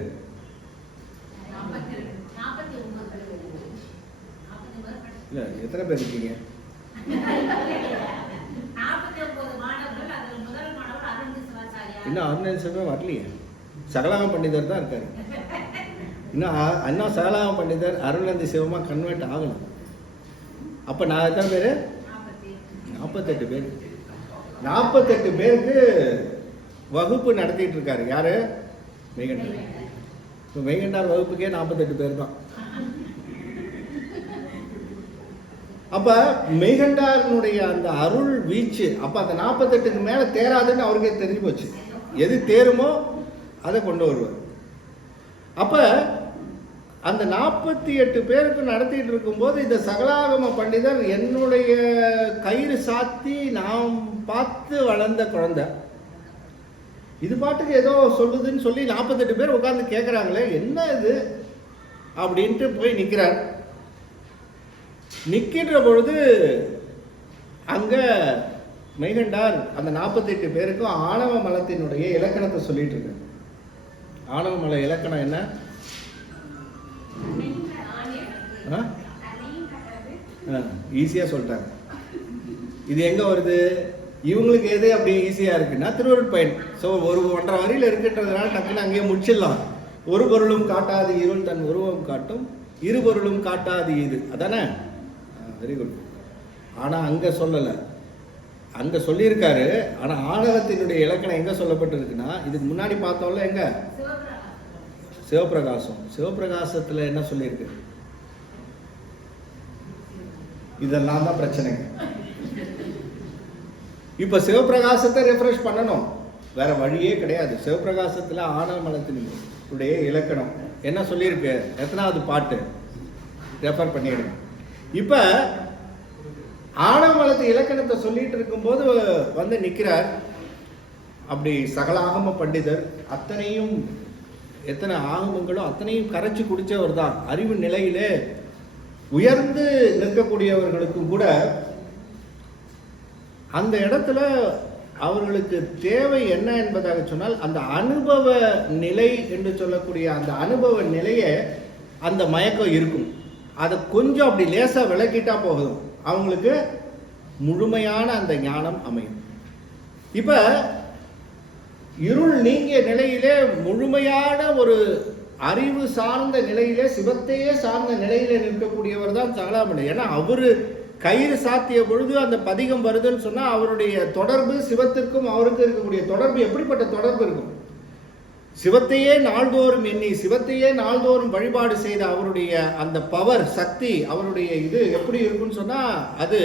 இல்ல, எத்தனை பேர் இருக்கீங்க? இன்னும் அருணேசமே வரலையே. சகலாம பண்டிதர் தான் இருக்காரு. இன்னும் அண்ணா சகலாம பண்டிதர் அருள்நந்தி சிவமா கன்வெர்ட் ஆகணும். அப்ப நான் எத்தனை பேரு? 48 பேர். 48 பேருக்கு வகுப்பு நடத்திட்டு இருக்காரு. யாரு? மெய்கண்டார். இப்போ மெய்கண்டார் வகுப்புக்கே 48 பேர் தான். அப்ப மெய்கண்டாரனுடைய அந்த அருள் வீச்சு அப்ப அந்த 48க்கு மேல தேராதுன்னு அவருக்கே தெரிஞ்சு போச்சு. எது தேருமோ அதை கொண்டு வருவார். அப்ப அந்த 48 பேருக்கு நடத்திட்டு இருக்கும்போது இந்த சகலாகம பண்டிதர் என்னுடைய கயிறு சாத்தி நாம் பார்த்து வளர்ந்த குழந்தை, இது பாட்டுக்கு ஏதோ சொல்லுதுன்னு சொல்லி 48 பேர் உட்கார்ந்து கேட்குறாங்களே, என்ன இது அப்படின்ட்டு போய் நிற்கிறார். நிற்கின்ற பொழுது அங்க மெய்கண்டார் அந்த 48 பேருக்கும் ஆணவ மலத்தினுடைய இலக்கணத்தை சொல்லிட்டு இருக்க. ஆணவ மல இலக்கணம் என்ன? ஈஸியா சொல்லிட்டாங்க. இது எங்க வருது? இவங்களுக்கு எது அப்படி ஈஸியா இருக்குன்னா திருவருட்பயன். ஸோ ஒரு 1.5 வரியில் இருக்குன்றதுனால டக்குன்னு அங்கேயே முடிச்சிடலாம். ஒரு பொருளும் காட்டாது இருள் தன் உருவம் காட்டும், இரு பொருளும் காட்டாது இது, அதானே? Very good. ஆனா அங்க சொல்லல, அங்க சொல்லியிருக்காரு. ஆனா ஆணவத்தினுடைய இலக்கணம் எங்க சொல்லப்பட்டிருக்குன்னா, இதுக்கு முன்னாடி பார்த்தோம்ல எங்க? சிவபிரகாசம். சிவபிரகாசத்துல என்ன சொல்லியிருக்கு? இதெல்லாம் தான் பிரச்சனை. இப்ப சிவபிரகாசத்தை ரெஃப்ரெஷ் பண்ணணும், வேற வழியே கிடையாது. சிவபிரகாசத்துல ஆணவ மலத்தினுடைய இலக்கணம் என்ன சொல்லியிருக்கு? எத்தனாவது பாட்டு? ரெஃபர் பண்ணிடுங்க. இப்ப ஆணவ மலத்து இலக்கணத்தை சொல்லிட்டு இருக்கும்போது வந்து நிற்கிறார். அப்படி சகல ஆகம பண்டிதர் அத்தனையும், எத்தனை ஆகமங்களும் அத்தனையும் கரைச்சி குடிச்சவர் தான். அறிவு நிலையிலே உயர்ந்து நிற்கக்கூடியவர்களுக்கும் கூட அந்த இடத்துல அவர்களுக்கு தேவை என்ன என்பதாக சொன்னால், அந்த அனுபவ நிலை என்று சொல்லக்கூடிய அந்த அனுபவ நிலையை, அந்த மயக்கம் இருக்கும். அதை கொஞ்சம் அப்படி லேசா விளக்கிட்டா போதும், அவங்களுக்கு முழுமையான அந்த ஞானம் அமையும். இப்ப இருள் நீங்கிய நிலையிலே முழுமையான ஒரு அறிவு சார்ந்த நிலையிலே, சிவத்தையே சார்ந்த நிலையிலே நிற்கக்கூடியவர் தான் சகலாமணி. ஏன்னா அவரு கயிறு சாத்திய பொழுது அந்த பதிகம் வருதுன்னு சொன்னா அவருடைய தொடர்பு சிவத்திற்கும் அவருக்கும் இருக்கக்கூடிய தொடர்பு எப்படிப்பட்ட தொடர்பு இருக்கும்? சிவத்தையே நாள்தோறும் எண்ணி, சிவத்தையே நாள்தோறும் வழிபாடு செய்த அவருடைய அந்த பவர், சக்தி, அவருடைய இது எப்படி இருக்குன்னு சொன்னா அது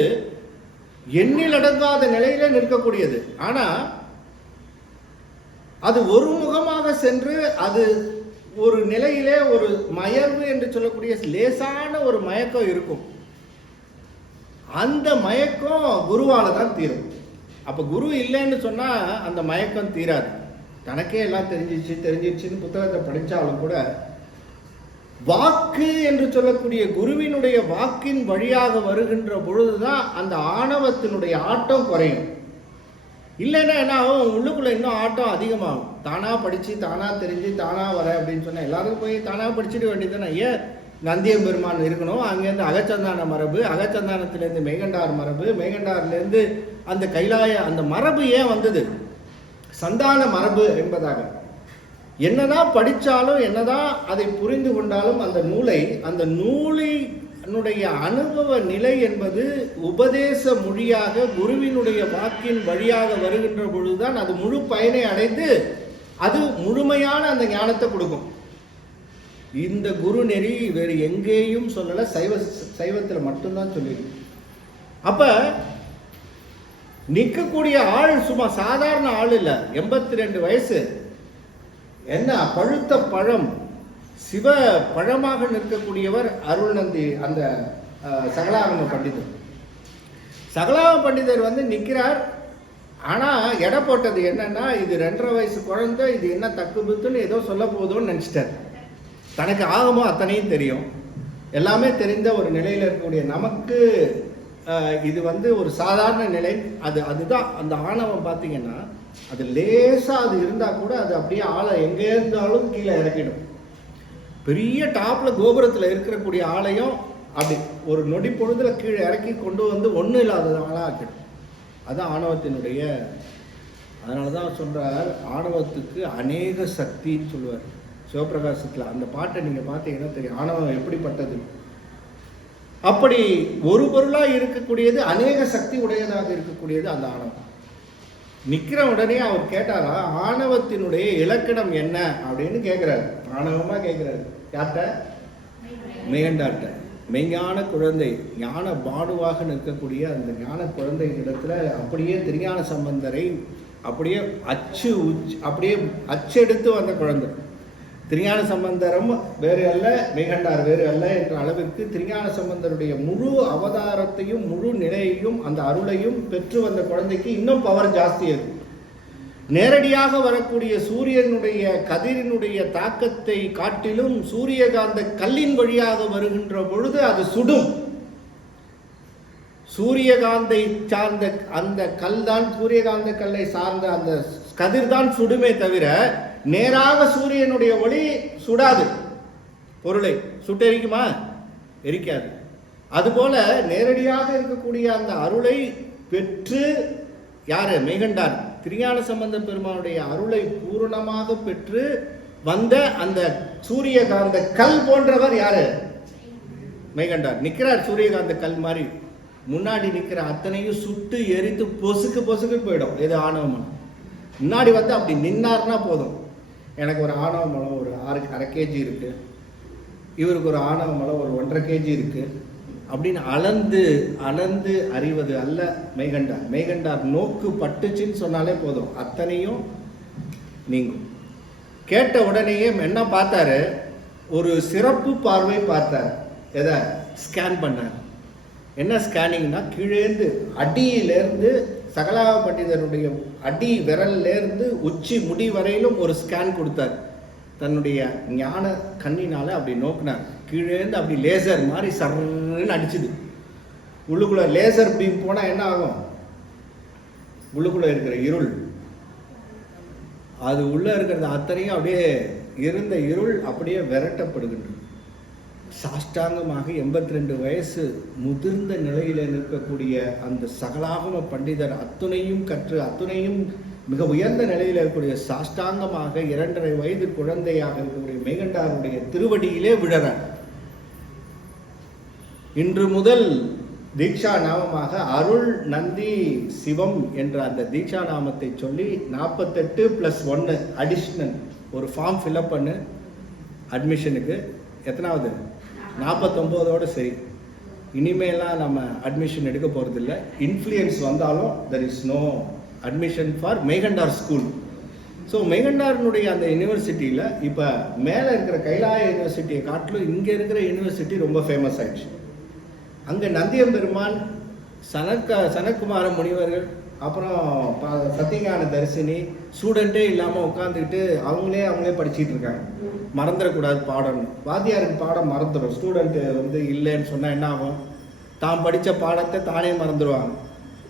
எண்ணில் அடங்காத நிலையில நிற்கக்கூடியது. ஆனா அது ஒரு முகமாக சென்று அது ஒரு நிலையிலே ஒரு மயர்வு என்று சொல்லக்கூடிய லேசான ஒரு மயக்கம் இருக்கும். அந்த மயக்கம் குருவால தான் தீரும். அப்ப குரு இல்லைன்னு சொன்னா அந்த மயக்கம் தீராது. தனக்கே எல்லாம் தெரிஞ்சிச்சுன்னு புத்தகத்தை படித்தாலும் கூட வாக்கு என்று சொல்லக்கூடிய குருவினுடைய வாக்கின் வழியாக வருகின்ற பொழுதுதான் அந்த ஆணவத்தினுடைய ஆட்டம் குறையும். இல்லைன்னா என்ன ஆகும்? உள்ளுக்குள்ள இன்னும் ஆட்டம் அதிகமாகும். தானா படிச்சு தானா தெரிஞ்சு தானா வர அப்படின்னு சொன்னா எல்லாருக்கும் போய் தானா படிச்சுட வேண்டியதுதானே. ஏன் நந்தியம் பெருமான் இருக்கணும்? அங்கேருந்து அகச்சந்தான மரபு, அகச்சந்தானத்திலேருந்து மெய்கண்டார் மரபு, மெய்கண்டார்லேருந்து அந்த கைலாய அந்த மரபு ஏன் வந்தது? சந்தான மரபு என்பதாக. என்னதான் படித்தாலும் என்னதான் அதை புரிந்து கொண்டாலும் அந்த நூலினுடைய அனுபவ நிலை என்பது உபதேச மொழியாக குருவினுடைய வாக்கின் வழியாக வருகின்ற பொழுதுதான் அது முழு பயனை அடைந்து அது முழுமையான அந்த ஞானத்தை கொடுக்கும். இந்த குரு நெறி வேறு எங்கேயும் சொல்லலை, சைவத்தில் மட்டும்தான் சொல்லியிருக்கு. அப்ப நிற்கக்கூடிய ஆள் சும்மா சாதாரண ஆள் இல்லை, 82 வயசு. என்ன பழுத்த பழம், சிவ பழமாக நிற்கக்கூடியவர் அருள்நந்தி, அந்த சகலாகம பண்டிதர். சகலாகம பண்டிதர் வந்து நிற்கிறார். ஆனால் எடை போட்டது என்னன்னா, இது 2.5 வயசு குழந்தை, இது என்ன தக்கு புத்துன்னு ஏதோ சொல்ல போதும்னு நினச்சிட்டார். தனக்கு ஆகமோ அத்தனையும் தெரியும், எல்லாமே தெரிந்த ஒரு நிலையில் இருக்கக்கூடிய நமக்கு இது வந்து ஒரு சாதாரண நிலை. அதுதான் அந்த ஆணவம். பார்த்தீங்கன்னா அது லேசாக அது இருந்தால் கூட அது அப்படியே ஆளை எங்கே இருந்தாலும் கீழே இறக்கிடும். பெரிய டாப்பில் கோபுரத்தில் இருக்கக்கூடிய ஆளையும் அப்படி ஒரு நொடி பொழுதுல கீழே இறக்கி கொண்டு வந்து ஒன்றும் இல்லாத ஆளாக ஆக்கிடும். அதுதான் ஆணவத்தினுடைய. அதனால தான் சொல்கிறார், ஆணவத்துக்கு அநேக சக்தின்னு சொல்லுவார் சிவபிரகாசத்தில். அந்த பாட்டை நீங்கள் பார்த்தீங்கன்னா தெரியும், ஆணவம் எப்படிப்பட்டது. அப்படி ஒரு பொருளாக இருக்கக்கூடியது, அநேக சக்தி உடையதாக இருக்கக்கூடியது அந்த ஆணவம். நிற்கிற உடனே அவர் கேட்டாரா, ஆணவத்தினுடைய இலக்கணம் என்ன அப்படின்னு கேட்குறாரு. ஆணவமாக கேட்குறாரு. யார்கிட்ட? மெய்கண்டார்ட்ட. மெய்ஞான குழந்தை, ஞான பானுவாக நிற்கக்கூடிய அந்த ஞான குழந்தை இடத்துல அப்படியே திருஞான சம்பந்தரை அப்படியே அப்படியே அச்செடுத்து வந்த குழந்தை. திருஞான சம்பந்தரும் வேறு அல்ல, மெய்கண்டார் வேறு அல்ல என்ற அளவிற்கு திருஞான சம்பந்தருடைய முழு அவதாரத்தையும் முழு நிலையையும் அந்த அருளையும் பெற்று வந்த குழந்தைக்கு இன்னும் பவர் ஜாஸ்தி இருக்கு. நேரடியாக வரக்கூடிய சூரியனுடைய கதிரினுடைய தாக்கத்தை காட்டிலும் சூரியகாந்த கல்லின் வழியாக வருகின்ற பொழுது அது சுடும். சூரியகாந்தை சார்ந்த அந்த கல் தான், சூரியகாந்த கல்லை சார்ந்த அந்த கதிர் தான் சுடுமே தவிர நேராக சூரியனுடைய ஒளி சுடாது. பொருளை சுட்டெரிக்குமா? எரிக்காது. அதுபோல நேரடியாக இருக்கக்கூடிய அந்த அருளை பெற்று யாரு? மெய்கண்டார். திருஞான சம்பந்த பெருமானுடைய அருளை பூரணமாக பெற்று வந்த அந்த சூரியகாந்த கல் போன்றவர் யாரு? மெய்கண்டார். நிற்கிறார் சூரியகாந்த கல் மாதிரி. முன்னாடி நிற்கிற அத்தனையும் சுட்டு எரித்து பொசுக்கு பொசுக்கு போயிடும். எது? ஆணவம். முன்னாடி வந்து அப்படி நின்னார்னா போதும். எனக்கு ஒரு ஆணவ மலம் ஒரு 1/2 kg இருக்கு, இவருக்கு ஒரு ஆணவ மலம் ஒரு 1.5 kg இருக்கு அப்படின்னு அளந்து அறிவது அல்ல மெய்கண்டார். மெய்கண்டார் நோக்கு பட்டுச்சுன்னு சொன்னாலே போதும், அத்தனையும் நீங்கும். கேட்ட உடனேயே என்ன பார்த்தாரு? ஒரு சிறப்பு பார்வை பார்த்தார். எதை? ஸ்கேன் பண்ணார். என்ன ஸ்கேனிங்னா, கீழேந்து அடியிலேருந்து சகலாக பண்டிதருடைய அடி விரல்லேருந்து உச்சி முடி வரையிலும் ஒரு ஸ்கேன் கொடுத்தார். தன்னுடைய ஞான கண்ணினால் அப்படி நோக்கினார். கீழேந்து அப்படி லேசர் மாதிரி சர்ன்னு அடிச்சுது. உள்ளுக்குள்ளே லேசர் பீம் போனால் என்ன ஆகும்? உள்ளுக்குள்ளே இருக்கிற இருள், அது உள்ளே இருக்கிறது அத்தனையும் அப்படியே இருந்த இருள் அப்படியே விரட்டப்படுகின்றது. சாஷ்டாங்கமாக 82 வயசு முதிர்ந்த நிலையில் நிற்கக்கூடிய அந்த சகலாகம பண்டிதர் அத்துணையும் கற்று அத்துணையும் மிக உயர்ந்த நிலையில் இருக்கக்கூடிய சாஷ்டாங்கமாக 2.5 வயது குழந்தையாக இருக்கக்கூடிய மெய்கண்டாருடைய திருவடியிலே விழறார். இன்று முதல் தீட்சா நாமமாக அருள் நந்தி சிவம் என்ற அந்த தீட்சா நாமத்தை சொல்லி 48+1 அடிஷ்னல் ஒரு ஃபார்ம் ஃபில்அப் பண்ணு. அட்மிஷனுக்கு எத்தனாவது? 49ஓட சரி. இனிமேலாம் நம்ம அட்மிஷன் எடுக்க போகிறதில்ல. இன்ஃப்ளூயன்ஸ் வந்தாலும் there is no admission for Meykandar school. So மெய்கண்டாரனுடைய அந்த யூனிவர்சிட்டியில் இப்போ மேலே இருக்கிற கைலாய யூனிவர்சிட்டியை காட்டிலும் இங்கே இருக்கிற யூனிவர்சிட்டி ரொம்ப ஃபேமஸ் ஆயிடுச்சு. அங்கே நந்தியம்பெருமான், சனத்குமார முனிவர்கள், அப்புறம் சத்தியஞான தரிசினி ஸ்டூடெண்ட்டே இல்லாமல் உட்காந்துக்கிட்டு அவங்களே படிச்சுட்டு இருக்காங்க. மறந்துடக்கூடாது பாடம்னு. வாத்தியாருக்கு பாடம் மறந்துடும். ஸ்டூடெண்ட்டு வந்து இல்லைன்னு சொன்னால் என்ன ஆகும்? தான் படித்த பாடத்தை தானே மறந்துடுவாங்க.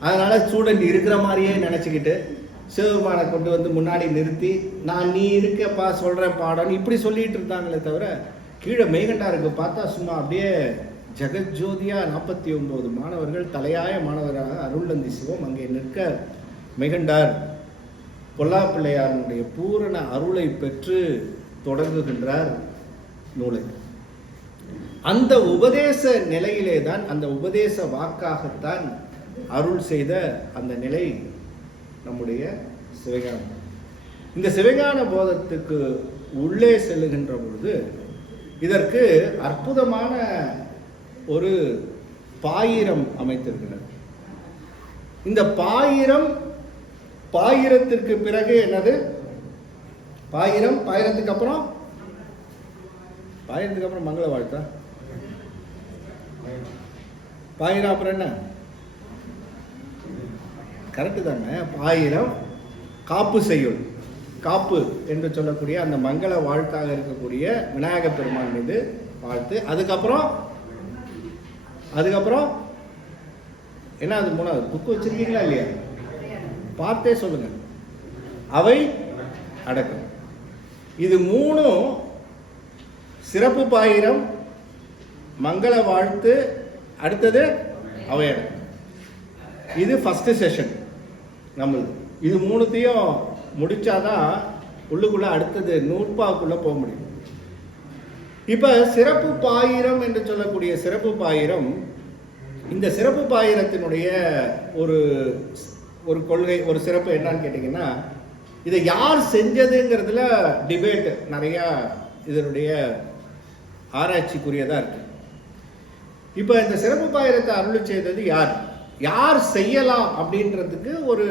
அதனால் ஸ்டூடெண்ட் இருக்கிற மாதிரியே நினச்சிக்கிட்டு சிவபெருமானை கொண்டு வந்து முன்னாடி நிறுத்தி நீ இருக்கப்பா சொல்கிறேன் பாடம்னு இப்படி சொல்லிகிட்டு இருந்தாங்களே தவிர, கீழே மெய்கண்டாருக்கு பார்த்தா சும்மா அப்படியே ஜெகஜோதியாக 49 மாணவர்கள், தலையாய மாணவராக அருள்நந்தி சிவம் அங்கே நிற்க மெய்கண்டார் பொல்லா பிள்ளையாருடைய பூரண அருளை பெற்று தொடங்குகின்றார் நூலை. அந்த உபதேச நிலையிலே தான், அந்த உபதேச வாக்காகத்தான் அருள் செய்த அந்த நிலை நம்முடைய சிவஞானம். இந்த சிவஞான போதத்துக்கு உள்ளே செல்லுகின்ற பொழுது இதற்கு அற்புதமான ஒரு பாயிரம் அமைத்திருக்கிறது. இந்த பாயிரத்திற்கு பிறகு என்னது? பாயிரத்துக்கு அப்புறம் மங்கள வாழ்த்தா? பாயிரம் அப்புறம் என்ன? கரெக்டு தாங்க. பாயிரம் காப்பு செய்யுள், காப்பு என்று சொல்லக்கூடிய அந்த மங்கள வாழ்த்தாக இருக்கக்கூடிய விநாயக பெருமான் மீது வாழ்த்து. அதுக்கப்புறம் என்ன? அது 3வது புக்கு வச்சிருக்கீங்களா இல்லையா? பார்த்தே சொல்லுங்க. அவை அடக்கம். இது 3ம் சிறப்பு பாயிரம், மங்கள வாழ்த்து, அடுத்தது அவை அடக்கம். இது ஃபர்ஸ்ட் செஷன் நம்மளுக்கு. இது 3த்தையும் முடிச்சாதான் உள்ளுக்குள்ள அடுத்தது நூற்பாவுக்குள்ள போக முடியும். இப்போ சிறப்பு பாயிரம் என்று சொல்லக்கூடிய சிறப்பு பாயிரம், இந்த சிறப்பு பாயிரத்தினுடைய ஒரு ஒரு கொள்கை, ஒரு சிறப்பு என்னன்னு கேட்டிங்கன்னா, இதை யார் செஞ்சதுங்கிறதுல டிபேட் நிறையா இதனுடைய ஆராய்ச்சிக்குரியதாக இருக்கு. இப்போ இந்த சிறப்பு பாயிரத்தை அருளி செய்தது யார், யார் செய்யலாம் அப்படின்றதுக்கு ஒரு